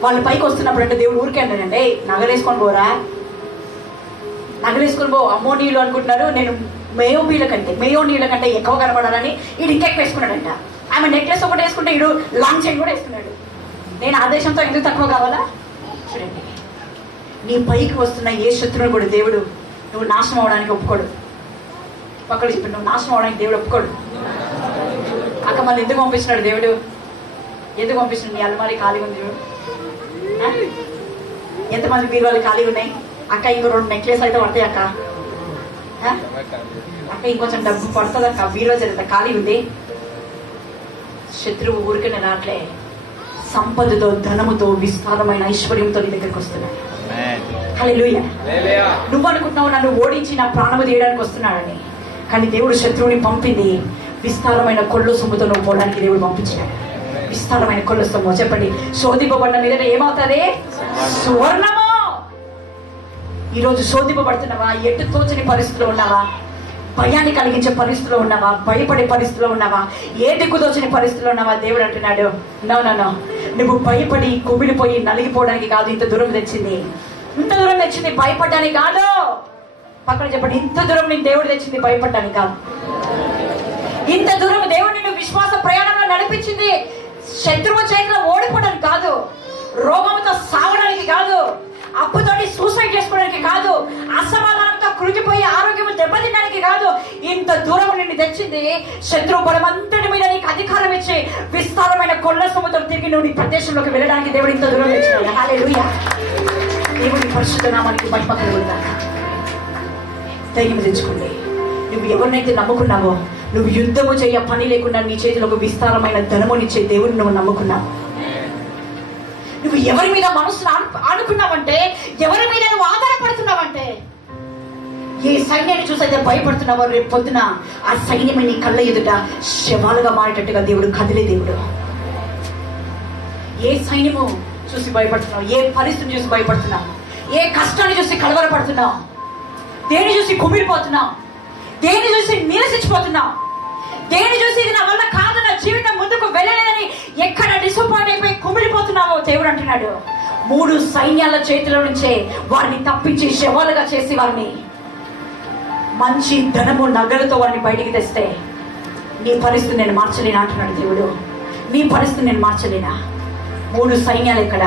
వాళ్ళు పైకి వస్తున్నప్పుడు అంటే దేవుడు ఊరికే అంటాడండి, నగలేసుకొని పోరా, నగలేసుకొని పో. అమ్మోనీయులు అనుకుంటున్నారు నేను మేయోనీయుల కంటే ఎక్కువ కనబడాలని వీడు ఇంకెక్కువ వేసుకున్నాడంట. ఆమె నెక్లెస్ ఒకటి వేసుకుంటే వీడు లాంగ్ చైన్ కూడా వేసుకున్నాడు. నేను ఆ దేశంతో ఎందుకు తక్కువ కావాలా? చూడండి, నీ పైకి వస్తున్న ఏ శత్రువుని కూడా దేవుడు నువ్వు నాశనం అవడానికి ఒప్పుకోడు. పక్కన చెప్పి నువ్వు నాశనం అవడానికి దేవుడు ఒప్పుకోడు. అక్క మళ్ళీ ఎందుకు పంపిస్తున్నాడు దేవుడు? ఎందుకు పంపిస్తున్నాడు? నీ అల్మారి ఖాళీగా ఉంది చూడు. ఎంతమంది బీరువాళ్ళు ఖాళీగా ఉన్నాయి? అక్క ఇంకో 2 నెక్లెస్ అయితే పడతాయి అక్క. అక్క ఇంకొంచెం డబ్బు పడుతుంది అక్క, బీరువా జరిగితే ఖాళీ ఉంది. శత్రువు ఊరికనే రాట్లే, సంపదతో, ధనముతో, విస్తారమైన ఐశ్వర్యంతో నీ దగ్గరికి వస్తున్నాడు. హల్లెలూయా. నువ్వు అనుకుంటున్నావు నన్ను ఓడించి నా ప్రాణము తీయడానికి వస్తున్నాడని, కానీ దేవుడు శత్రువుని పంపింది విస్తారమైన కొల్లు సొమ్ముతో నువ్వు పోవడానికి దేవుడు పంపించాడు. విస్తారమైన కొల్లు సొమ్ము. చెప్పండి, శోధింపబడిన మీద ఏమవుతుంది? సువర్ణము. ఈరోజు శోధింపబడుతున్నావా? ఎటు తోచని పరిస్థితిలో ఉన్నావా? భయాన్ని కలిగించే పరిస్థితిలో ఉన్నావా? భయపడే పరిస్థితిలో ఉన్నావా? ఏ దిక్కుదోచని పరిస్థితిలో ఉన్నావా? దేవుడు అంటున్నాడు, నో, నువ్వు భయపడి కుమిలిపోయి నలిగిపోవడానికి కాదు ఇంత దూరం తెచ్చింది. ఇంత దూరం తెచ్చింది భయపడడానికి కాదు. పక్కన చెప్పండి, ఇంత దూరం నేను దేవుడు తెచ్చింది భయపడడానికి కాదు. ఇంత దూరం దేవుడు నిన్ను విశ్వాస ప్రయాణంలో నడిపించింది శత్రువు చేతిలో ఓడిపోవడానికి కాదు, రోగంతో సావడానికి కాదు, అప్పుతోటి సూసైడ్ చేసుకోవడానికి కాదు, అసమాధానంతో కృంగిపోయి ఆరోగ్యం దెబ్బతినడానికి కాదు. ఇంత దూరం నిన్ను తెచ్చింది శత్రువు బలమంతటి మీద నీకు అధికారం ఇచ్చి విస్తారమైన కొల్ల సొమ్ముతో తిరిగి నువ్వు నీ ప్రదేశంలోకి వెళ్ళడానికి దేవుడు ఇంత దూరం తెచ్చినాడు. హల్లెలూయా. దేవుడి పరిశుద్ధ నామానికి మహిమ కలుగునుగాక. ధైర్యం తెచ్చుకోండి. నువ్వు ఎవరినైతే నమ్ముకున్నావో, నువ్వు యుద్ధము చేయ పని లేకుండా నీ చేతిలో ఒక విస్తారమైన ధనమునిచ్చే దేవుడిని నువ్వు నమ్ముకున్నావు. నువ్వు ఎవరి మీద మనసును ఆడుకున్నావంటే, ఎవరి మీద నువ్వు ఆధారపడుతున్నావంటే, ఏ సైన్యాన్ని చూసైతే భయపడుతున్నావో రేపు పొద్దున ఆ సైన్యమే నీ కళ్ళ ఎదుట శవాలుగా మారేటట్టుగా దేవుడు కదిలే దేవుడు. ఏ సైన్యము చూసి భయపడుతున్నావు? ఏ పరిస్థితిని చూసి భయపడుతున్నావు? ఏ కష్టాన్ని చూసి కలవరపడుతున్నావు? దేని చూసి కుమిలిపోతున్నావు? దేని చూసి నిరసించిపోతున్నావు? దేని చూసి ఇది నా వల్ల కాదు, నా జీవితం ముందుకు వెళ్ళలేదని ఎక్కడ డిసప్పాయింట్ అయిపోయి కుమిలిపోతున్నావో దేవుడు అంటున్నాడు, 3 సైన్యాల చేతిలో నుంచే వారిని తప్పించి శవాలుగా చేసి వారిని మంచి ధనము నగలతో వారిని బయటికి తెస్తే నీ పరిస్థితి నేను మార్చలేనా అంటున్నాడు దేవుడు. నీ పరిస్థితి నేను మార్చలేనా? 3 సైన్యాలు ఎక్కడ?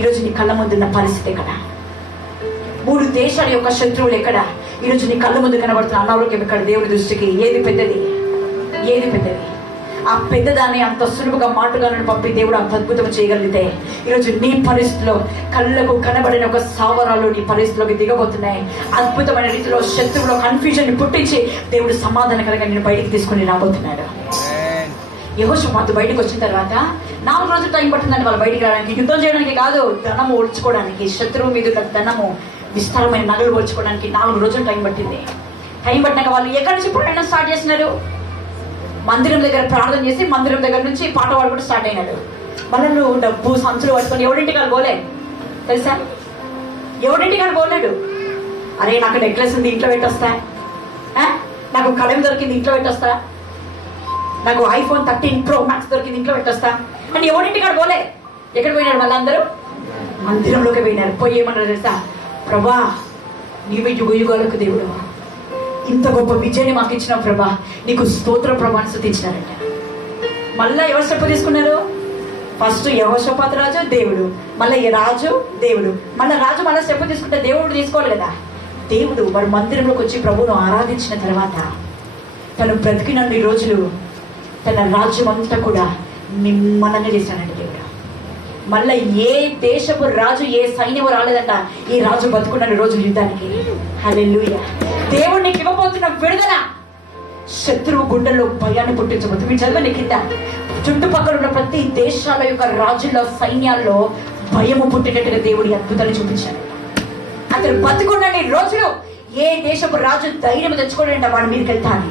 ఈరోజు నీ కళ్ళ ముందున్న పరిస్థితి ఎక్కడ? 3 దేశాల యొక్క శత్రువులు ఎక్కడ? ఈరోజు నీ కళ్ళ ముందు కనబడుతున్న అనారోగ్యం ఎక్కడ? దేవుడి దృష్టికి ఏది పెద్దది? ఆ పెద్దదాన్ని అంత సులువుగా మాటగాలను పంపి దేవుడు అంత అద్భుతం చేయగలిగితే, ఈరోజు నీ పరిస్థితిలో కళ్ళకు కనబడిన ఒక సావరాలు నీ పరిస్థితిలోకి దిగబోతున్నాయి. అద్భుతమైన రీతిలో శత్రువులో కన్ఫ్యూజన్ పుట్టించి దేవుడు సమాధానకరంగా నేను బయటికి తీసుకుని రాబోతున్నాడు. యెహోషాపాతు బయటకు వచ్చిన తర్వాత 4 రోజులు టైం పట్టిందంటే వాళ్ళు బయటికి రావడానికి. యుద్ధం చేయడానికి కాదు, ధనము ఓడ్చుకోవడానికి, శత్రువు మీద ఉన్న ధనము, విస్తారమైన నగలు ఓడ్చుకోవడానికి 4 రోజులు టైం పట్టింది. టైం పట్టినాక వాళ్ళు ఎక్కడి నుంచి ప్రయాణం స్టార్ట్ చేస్తున్నారు? మందిరం దగ్గర ప్రార్థన చేసి మందిరం దగ్గర నుంచి పాట పాడుకుంటూ స్టార్ట్ అయినాడు. వాళ్ళు డబ్బు సంచులు పట్టుకొని ఎవరింటికి వాళ్ళు పోలే తెలుసా? ఎవరింటికి వాళ్ళు పోలేడు. అరే నాకు నెక్లెస్ ఉంది ఇంట్లో పెట్టొస్తా, నాకు కలం దొరికింది ఇంట్లో పెట్టొస్తా, నాకు iPhone 13 Pro Max దొరికింది ఇంట్లో పెట్టొస్తా అంటే ఎవరింటి కాడ పోలే. ఎక్కడ పోయినాడు? వాళ్ళందరూ మందిరంలోకి పోయినారు. పోయి ఏమన్నారు తెలుసా? ప్రభా, నీవే యుగ యుగాలకు దేవుడు, ఇంత గొప్ప విజయాన్ని మాకు ఇచ్చిన ప్రభా, నీకు స్తోత్ర ప్రభా అని స్తుతించినారంట. మళ్ళా ఎవరు స్టెప్ తీసుకున్నారు? ఫస్ట్ యెహోషాపాతు రాజు దేవుడు, మళ్ళీ ఈ రాజు దేవుడు, రాజు మళ్ళీ స్టెప్ తీసుకుంటే దేవుడు తీసుకోవాలి కదా. దేవుడు వాడు మందిరంలోకి వచ్చి ప్రభువును ఆరాధించిన తర్వాత తను బ్రతికినన్ని రోజులు తన రాజ్యం అంతా కూడా నిమ్మలంగా చేశానంట దేవుడు. మళ్ళీ ఏ దేశపు రాజు, ఏ సైన్యము రాలేదంట ఈ రాజు బతుకున్న రోజులు యుద్ధానికి. హల్లెలూయా. దేవుడు నీకు ఇవ్వబోతున్న విడుదల శత్రువు గుండెల్లో భయాన్ని పుట్టించబోతుంది. మీ చదవని కింద చుట్టుపక్కల ఉన్న ప్రతి దేశాల యొక్క రాజుల సైన్యాల్లో భయము పుట్టినట్టుగా దేవుడి అద్భుతాలు చూపించాడు. అతను బతుకున్న రోజులు ఏ దేశపు రాజు ధైర్యం తెచ్చుకోలేంట వాడి మీదకి వెళ్తాను.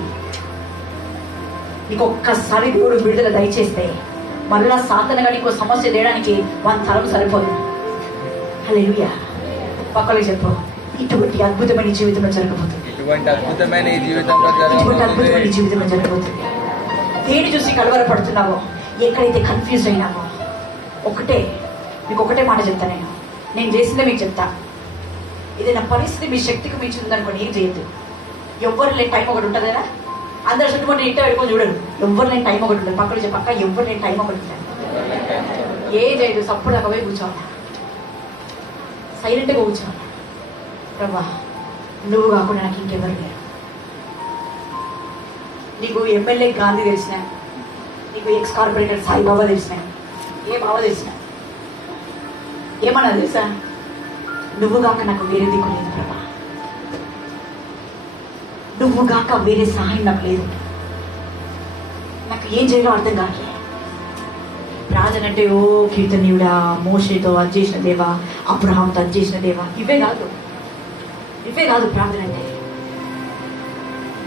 నీకు ఒక్కసారి దేవుడు విడుదల దయచేస్తే మళ్ళా సాధనగా నీకు సమస్య తేయడానికి 1 తరం సరిపోదు. హల్లెలూయా. పక్కలో చెప్పు, ఇటువంటి అద్భుతమైన జీవితంలో జరగబోతుంది. ఇటువంటి అద్భుతమైన జీవితంలో జరగబోతుంది. దేని చూసి కలవరపడుతున్నావో, ఎక్కడైతే కన్ఫ్యూజ్ అయినావో, మీకు ఒకటే మాట చెప్తా. నేను చేసిందే మీకు చెప్తా. ఏదైనా పరిస్థితి మీ శక్తికి మించి ఉందనుకోండి, ఏం చేయొద్దు. ఎవ్వరు లేని టైం ఒకటి ఉంటుంది కదా, అందరు చుట్టుపక్కల ఇంట్లో పెట్టుకొని చూడరు. ఎవ్వరు లేని టైం ఒకటి ఉంటుంది. పక్కన పక్క ఎవ్వరు లేని టైం ఒకటి ఉంటుంది. ఏం చేయదు, సప్పుడు దాకా పోయి కూర్చోవాలి, సైలెంట్గా కూర్చోవాలి. ప్రభా, నువ్వు కాకుండా నాకు ఇంకెవరు లేరు. నీకు ఎమ్మెల్యే గాంధీ తెలిసిన, నీకు ఎక్స్ కార్పొరేటర్ సాయిబాబా తెలిసిన, ఏ బాబా తెలిసిన, ఏమన్నా తెలుసా? నువ్వు గాక నాకు వేరే దిక్కు లేదు ప్రభా, నువ్వు గాక వేరే సహాయం నాకు లేదు. నాకు ఏం చేయాలో అర్థం కావట్లే. ప్రార్థన అంటే ఓ కీర్తనీయుడా, మోషేతో అది చేసిన దేవా, అబ్రహాంతో అది చేసిన దేవా, ఇవే కాదు ప్రార్థన అంటే.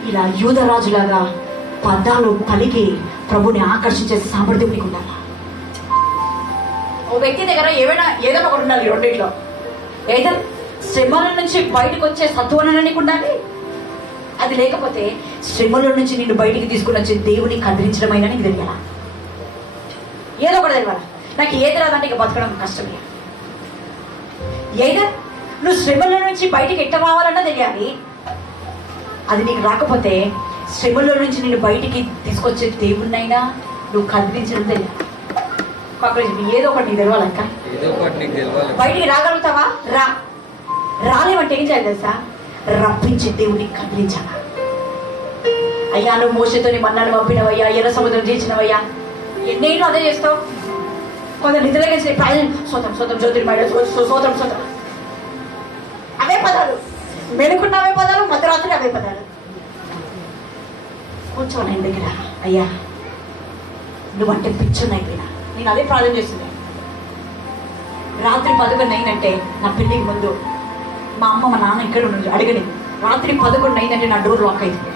ఇలా యూదరాజులాగా పదాలు పలికి ప్రభుని ఆకర్షించే సామర్థ్యం నీకు ఉండాలి. ఓ వ్యక్తి దగ్గర ఏదో ఒకటి ఉండాలి. రెండింటిలో ఏదో శ్రమల నుంచి బయటకు వచ్చే సత్వన నీకు ఉండాలి. అది లేకపోతే శ్రమల నుంచి నిన్ను బయటికి తీసుకుని వచ్చే దేవుని కదిలించడమైనా నీకు తెలియాల. ఏదో ఒకటి తెలియాల. నాకు ఏది రాదంటే ఇక బతకడం కష్టమే. ఏదో నువ్వు శ్రమల నుంచి బయటికి ఎట్ట రావాలన్నా తెలియాలి. అది నీకు రాకపోతే శ్రమల నుంచి నిన్ను బయటికి తీసుకొచ్చే దేవుణ్ణైనా నువ్వు కదిలించడం తెలియాలి. ఏదో ఒకటి నీకు తెలవాలక్క. బయటికి రాగలుగుతావా? రాలేమంటే ఏం చేయాలి తెలుసా? రప్పించే దేవుడిని కదిలించాలా. అయ్యా, నువ్వు మోషేతో మన్నాను పంపినవయ్యా, ఎర్ర సముద్రం చేసినవయ్యా, ఎన్నైనా అదే చేస్తావు. కొందరు నిద్రలేసి సోతం జ్యోతిర్మయ సోతం అవే పదాలు, మెనుకున్న అవే పదాలు, మధ్యరాత్రి అవే పదాలు. కూర్చోవాలి ఆయన దగ్గర. అయ్యా, నువ్వంటే పిచ్చోనైపోయినా. నేను అదే ప్రార్థన చేస్తున్నాను. రాత్రి 11 అయిందంటే నా పెళ్ళికి ముందు మా అమ్మ మా నాన్న ఇక్కడ ఉండి అడగని. రాత్రి 11 అయిందంటే నా డోర్ లాక్ అవుతుంది.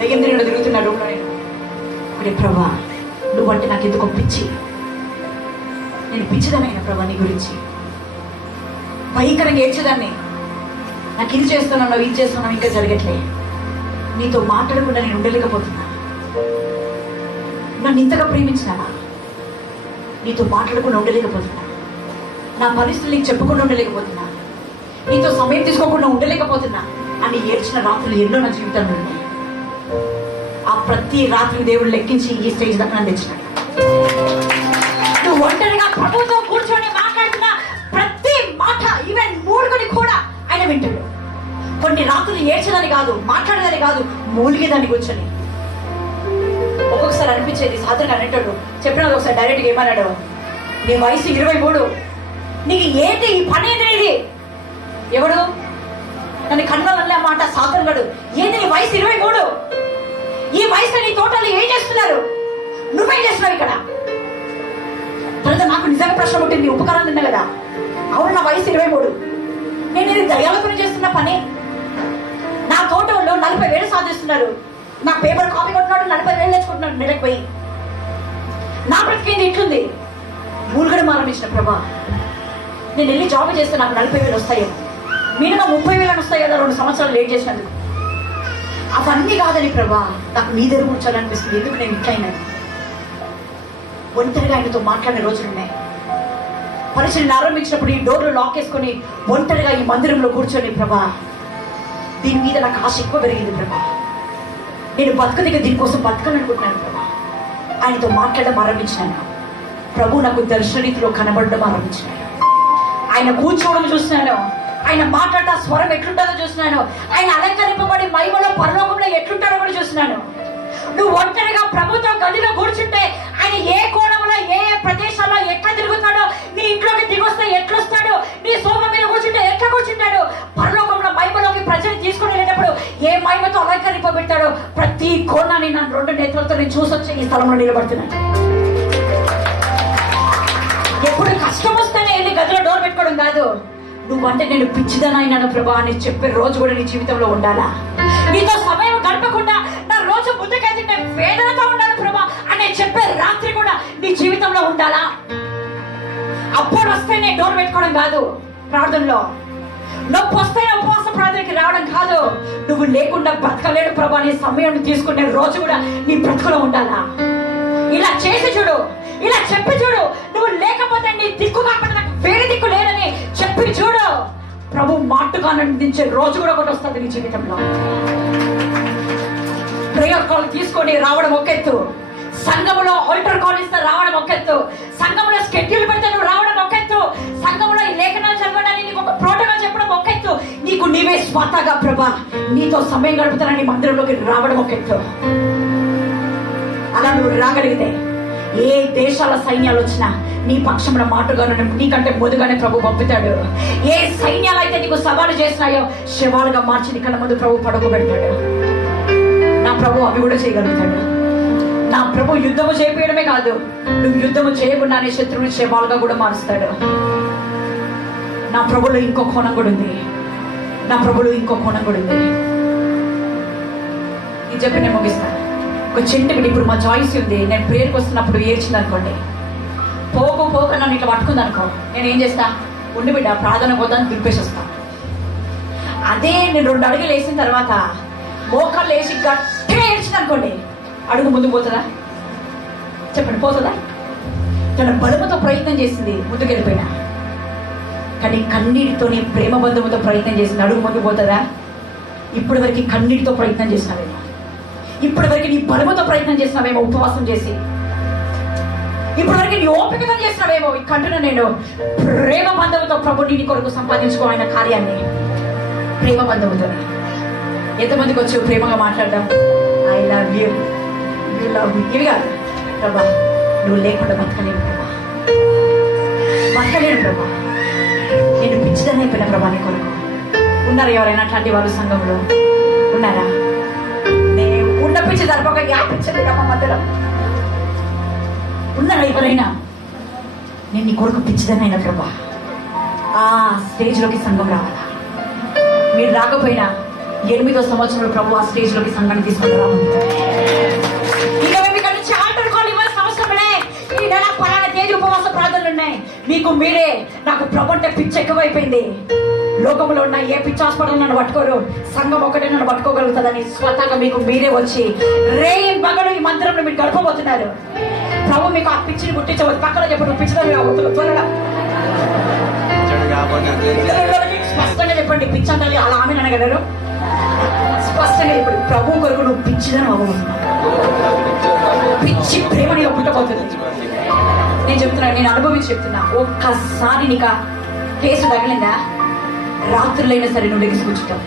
దయ్యం తిరుగుతున్న రూమ్లో నేను అక్కడే, ప్రభా నువ్వంటే నాకు ఎందుకో పిచ్చి, నేను పిచ్చిదమైన ప్రభా నీ గురించి భయంకరంగా ఏడ్చేదాన్ని. నాకు ఇది చేస్తున్నావు, ఇది చేస్తున్నావు, ఇంకా జరగట్లే. నీతో మాట్లాడకుండా నేను ఉండలేకపోతున్నా. నన్ను ఇంతగా ప్రేమించినావా? నీతో మాట్లాడకుండా ఉండలేకపోతున్నా. నా పరిస్థితులు నీకు చెప్పకుండా ఉండలేకపోతున్నా. నీతో సమయం తీసుకోకుండా ఉండలేకపోతున్నా అని ఏడ్చిన రాత్రులు ఎన్నో నా జీవితంలో ఉన్నాయి. ఆ ప్రతి రాత్రి దేవుడు లెక్కించి ఈ స్టేజ్ దాకా నన్ను తెచ్చినాడు. నువ్వు ఒంటరిగా ప్రభుతో కూర్చొని మాట్లాడుతున్న ప్రతి మాట, ఈవెన్ మూడుకొని కూడా ఆయన వింటాడు. కొన్ని రాత్రులు ఏడ్చేదాన్ని కాదు, మాట్లాడేదాన్ని కాదు, మూలిగేదాన్ని కూర్చొని. ఒక్కొక్కసారి అనిపించేది, సాధారణంగా అనేటాడు చెప్పిన ఒకసారి డైరెక్ట్గా ఏమన్నాడు, నీ వయసు 23, నీకు ఏంటి ఈ పని అనేది? ఎవడు నన్ను కన్వల్లే మాట సాధనగాడు, ఏంటి నీ వయసు 23, ఈ వయసులో నీ తోటలు ఏం చేస్తున్నారు, నువ్వేం చేస్తున్నావు ఇక్కడ? తర్వాత నాకు నిజంగా ప్రశ్న పుట్టింది. ఉపకారం తిన్నా కదా, అవును నా వయసు 23, నేను ఇది దయాలతో చేస్తున్న పని. నా తోటలో 40,000 సాధిస్తున్నారు. నా పేపర్ కాపీ కొట్టినాడు 40,000 తెచ్చుకుంటున్నాడు నెలకు పోయి. నా బ్రతికేంది ఇట్లుంది. మూలుగడం ఆరంభించిన ప్రభా, నేను వెళ్ళి జాబ్ చేస్తే నాకు 40,000 వస్తాయేమో. మినిమం 30,000 వస్తాయి కదా 2 సంవత్సరాలు లేట్ చేసినందుకు. అవన్నీ కాదని ప్రభా, నాకు నీ దగ్గర కూర్చోాలనిపిస్తుంది. ఎందుకు నేను ఇట్లయినా ఒంటరిగా ఆయనతో మాట్లాడిన రోజులు ఉన్నాయి. పరిచయం ఆరంభించినప్పుడు ఈ డోర్లు లాక్ వేసుకొని ఒంటరిగా ఈ మందిరంలో కూర్చొని, ప్రభా దీని మీద నాకు ఆశ ఎక్కువ పెరిగింది ప్రభా, నేను బతకదిగా దీనికోసం బతకాలనుకుంటున్నాను ప్రభా. ఆయనతో మాట్లాడడం ఆరంభించినాను. ప్రభు నాకు దర్శనరీతిలో కనబడడం ఆరంభించినాను. ఆయన కూర్చోవడం చూస్తున్నాను, ఆయన మాట్లాడటం స్వరం ఎట్లుంటుందో చూస్తున్నాను, ఆయన అలంకరింపబడి మహిమలో పరలోకంలో ఎట్లుంటాడో కూడా చూస్తున్నాను. నువ్వు ఒంటరిగా ప్రభుతో గదిలో కూర్చుంటే ఆయన ఏ కోణంలో ఏ ప్రదేశాల్లో ఎట్లా తిరుగుతాడో, నీ ఇంట్లోకి దిగొస్తే ఎట్లొస్తాడు, నీ సోమ మీద కూర్చుంటే ఎట్లా కూర్చుంటాడు, పరలోకంలో మహిమలోకి ప్రజలు తీసుకుని వెళ్ళేటప్పుడు ఏ మహిమతో అలంకరింపబెట్టాడో ప్రతి కోణాన్ని నా 2 నేత్రాలతో నేను చూసొచ్చి ఈ స్థలంలో నిలబడుతున్నాను. ఎప్పుడు కష్టం వస్తేనే వెళ్ళి గదిలో డోర్ పెట్టుకోవడం కాదు. నువ్వంటే నేను పిచ్చిదనైనాను ప్రభా అని చెప్పే రోజు కూడా నీ జీవితంలో ఉండాలా. నీతో సమయం గడపకుండా నా రోజు ముందుకెళ్తుంటే వేదనతో ఉండాలి ప్రభా అని చెప్పే రాత్రి కూడా నీ జీవితంలో ఉండాలా. అప్పుడు వస్తేనే డోర్ పెట్టుకోవడం కాదు ప్రార్థనలో, నొప్పి వస్తేనే ఉపవాస ప్రార్థనకి రావడం కాదు. నువ్వు లేకుండా బ్రతకలేడు ప్రభా నీ సమయం తీసుకునే రోజు కూడా నీ బ్రతుకులో ఉండాలా. ఇలా చేసి చూడు, ఇలా చెప్పి చూడు. నువ్వు లేకపోతే నీ దిక్కు కాకపోతే నాకు వేరే దిక్కు లేదని చెప్పి చూడు. ప్రభు మాటుగా నందించే రోజు కూడా ఒకటి వస్తుంది నీ జీవితంలో. ప్రేయర్ కాల్ తీసుకొని రావడం ఒక ఎత్తు, సంఘములో ఆల్టర్ కాల్ ఇస్తే రావడం ఒక ఎత్తు, సంఘములో స్కెడ్యూల్ పెడితే నువ్వు రావడం ఒక ఎత్తు, సంఘములో ఈ లేఖనాలు చదవడానికి నీకు ఒక ప్రోటోకాల్ చెప్పడం ఒక ఎత్తు, నీకు నీవే స్వతగా ప్రభా నీతో సమయం గడుపుతానని మందిరంలోకి రావడం ఒక ఎత్తు. అలా నువ్వు రాగలిగితే ఏ దేశాల సైన్యాలు వచ్చినా నీ పక్షంలో మాటగానే నీకంటే ముందుగానే ప్రభు పంపుతాడు. ఏ సైన్యాలు అయితే నీకు సవాలు చేసినాయో శవాలుగా మార్చి నీ కన్నా ముందు ప్రభు పడుకోబెడతాడు. నా ప్రభు అవి కూడా చేయగలుగుతాడు. నా ప్రభు యుద్ధము చేయడమే కాదు, నువ్వు యుద్ధము చేయకుండానే శత్రువుని శవాలుగా కూడా మారుస్తాడు. నా ప్రభులో ఇంకో కోణం కూడా ఉంది. నా ప్రభులో ఇంకో కోణం కూడా ఉంది. ఇది చెప్పి నేను ముగిస్తాను. ఒక చిన్న బిడ్డ, ఇప్పుడు మా చాయిస్ ఉంది. నేను ప్రేయర్కి వస్తున్నప్పుడు ఏడ్చింది అనుకోండి, పోక నన్ను ఇట్లా పట్టుకుంది అనుకో, నేను ఏం చేస్తా, ఉండి బిడ్డ ప్రార్థన పోతాను దింపేసి వస్తా. అదే నేను 2 అడుగులు వేసిన తర్వాత మోకాళ్ళు వేసి గట్టిగా ఏడ్చింది అనుకోండి, అడుగు ముందుకు పోతుందా చెప్పండి? పోతుందా? తన బలముతో ప్రయత్నం చేసింది, ముందుకు వెళ్ళిపోయినా. కానీ కన్నీటితోని ప్రేమ బంధముతో ప్రయత్నం చేసింది, అడుగు ముందుకు పోతుందా? ఇప్పటి వరకు కన్నీటితో ప్రయత్నం చేసినావేమో, ఇప్పటి వరకు నీ బలముతో ప్రయత్నం చేసినావేమో, ఉపవాసం చేసి ఇప్పటి వరకు నీ ఓపికతో చేసినావేమో. ఇక్కడున్న నేను ప్రేమ బంధముతో ప్రభు నీ కొరకు సంపాదించుకో ఆయన కార్యాన్ని. ప్రేమ బంధముతో ఎంతమందికి వచ్చి ప్రేమగా మాట్లాడడం, I love you, you love మీ, ఇవి కాదు ప్రభా. నువ్వు లేకుండా బతకలేను ప్రభా, బతకలేను ప్రభా. నేను పిచ్చిదని అయిపోయిన ప్రభా నీ కొరకు. ఉన్నారా ఎవరైనా అట్లాంటి వారు సంఘంలో? ఉన్నారా? నేను ఉన్న పిచ్చి తరపక యాపించలేదు అమ్మ మధ్యలో. ఉన్నారా ఎవరైనా? నేను నీ కొరకు పిచ్చిదనైనా ప్రభా. ఆ స్టేజ్లోకి సంఘం రావాలా? మీరు రాకపోయినా 8వ సంవత్సరంలో ప్రభు ఆ స్టేజ్లోకి సంఘాన్ని తీసుకొని రావాలి. ఇక మేము ఇక్కడ నుంచి ఆల్టర్ కాల్ ఇవ్వాల్సిన అవసరం లే. ఈ నెల పలానా తేదీ ఉపవాస ప్రార్థనలు ఉన్నాయి. మీకు మీరే, నాకు ప్రభు అంటే పిచ్చి ఎక్కువైపోయింది, లోకంలో ఉన్న ఏ పిచ్చి హాస్పిటల్ నన్ను పట్టుకోరు, సంఘం ఒకటే నన్ను పట్టుకోగలుగుతుందని స్వతహాగా మీకు మీరే వచ్చి రేయింబగలు ఈ మందిరంలో మీరు గడపబోతున్నారు. ప్రభు మీకు ఆ పిచ్చిని గుర్తించవచ్చు. పక్కన చెప్పండి, పిచ్చిదని త్వరగా స్పష్టంగా చెప్పండి. పిచ్చి అంటే అలా ఆమె అనగలరు. స్పష్టంగా చెప్పండి, ప్రభు కొరకు నువ్వు పిచ్చిదని అవ్వబోతున్నావు. పిచ్చి ప్రేమని పుట్టబోతుంది. నేను చెప్తున్నాను, నేను అనుభవించి చెప్తున్నా. ఒక్కసారి నీకు కేసు తగిలిందా, రాత్రులైనా సరే నువ్వు లెగిసి కూర్చుంటావు.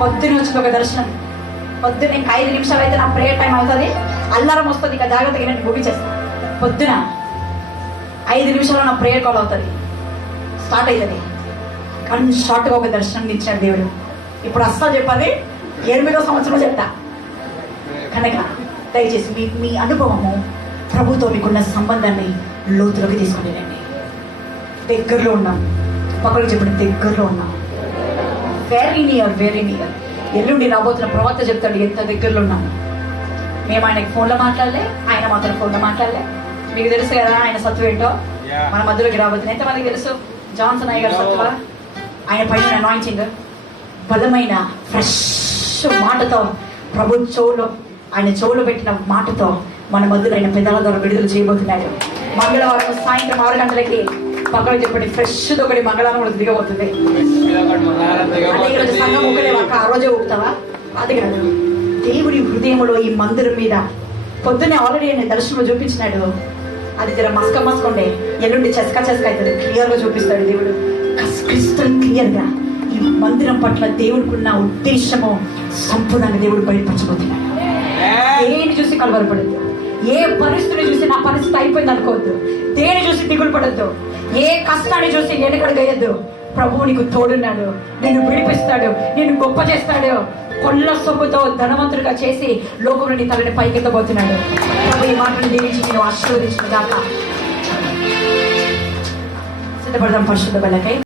పొద్దున్న వచ్చిన ఒక దర్శనం, పొద్దున్న ఇంకా 5 నిమిషాలు అయితే నా ప్రేయర్ టైం అవుతుంది, అల్లారం వస్తుంది, ఇక జాగ్రత్తగా నేను ముగించేస్తాను. పొద్దున 5 నిమిషాల్లో నా ప్రేయర్ కాల్ అవుతుంది, స్టార్ట్ అవుతుంది. కానీ షార్ట్గా ఒక దర్శనం ఇచ్చాడు దేవుడు. ఇప్పుడు అస్సలు చెప్పాలి, 8వ సంవత్సరంలో చెప్తా. కనుక దయచేసి మీ అనుభవము ప్రభుతో మీకున్న సంబంధాన్ని లోతులోకి తీసుకుని రండి. దగ్గరలో ఉన్నాం, పక్కకు చెప్పండి, దగ్గరలో ఉన్నాం. Very near, very near. ఎల్లుండి రాబోతున్న ప్రవక్త చెప్తాడు ఎంత దగ్గరలో ఉన్నాము. మేము ఆయనకి ఫోన్లో మాట్లాడలే, ఆయన మాత్రం ఫోన్లో మాట్లాడలే. మీకు తెలుసు కదా ఆయన సత్వం ఏంటో. మన మధ్యలోకి రాబోతుంది. ఎంతమందికి తెలుసు జాన్సన్ అయ్య గారు సత్వ? ఆయన పైన అనాయింటింగ్ బలమైన ఫ్రెష్ మాటతో ప్రభు చెవులో ఆయన చెవులో పెట్టిన మాటతో మన మధ్యలో ఆయన పెదాల ద్వారా విడుదల చేయబోతున్నాడు. మంగళవారం సాయంత్రం 6 గంటలకి పక్కన చెప్పండి ఫ్రెష్ ఒకటి మంగళవారం కూడా దిగబోతుంది. అదే ఈరోజు సంఘం ఊకలేవు అక్క, ఆ రోజే ఊపుతావా? అది కాదు, దేవుడి హృదయంలో ఈ మందిరం మీద పొద్దున్నే ఆల్రెడీ ఆయన దర్శనంలో చూపించినాడు. అది జర మస్కండే ఎల్లుండి చెస్కా అవుతుంది, క్లియర్ గా చూపిస్తాడు దేవుడు. క్రిస్టల్ క్లియర్ గా ఈ మందిరం పట్ల దేవుడికి ఉన్న ఉద్దేశము సంపూర్ణంగా దేవుడు బయటపరచబోతున్నాడు. దేని చూసి కలవరపడద్దు, ఏ పరిస్థితిని చూసి నా పరిస్థితి అయిపోయింది అనుకోవద్దు, దేని చూసి దిగులు పడద్దు, ఏ కష్టాన్ని చూసి వెనకడగేయద్దు. ప్రభువు నీకు తోడున్నాడు, నిన్ను విడిపిస్తాడు, నిన్ను గొప్ప చేస్తాడు. కొల్ల సొమ్ముతో ధనవంతుడిగా చేసి లోకంలో నీ తలని పైకెత్తబోతున్నాడు. ప్రభు ఈ మాటలు దీవించి నేను ఆశీర్వదించిన దాకా సిద్ధపడదాం పరిశుద్ధ బలకై.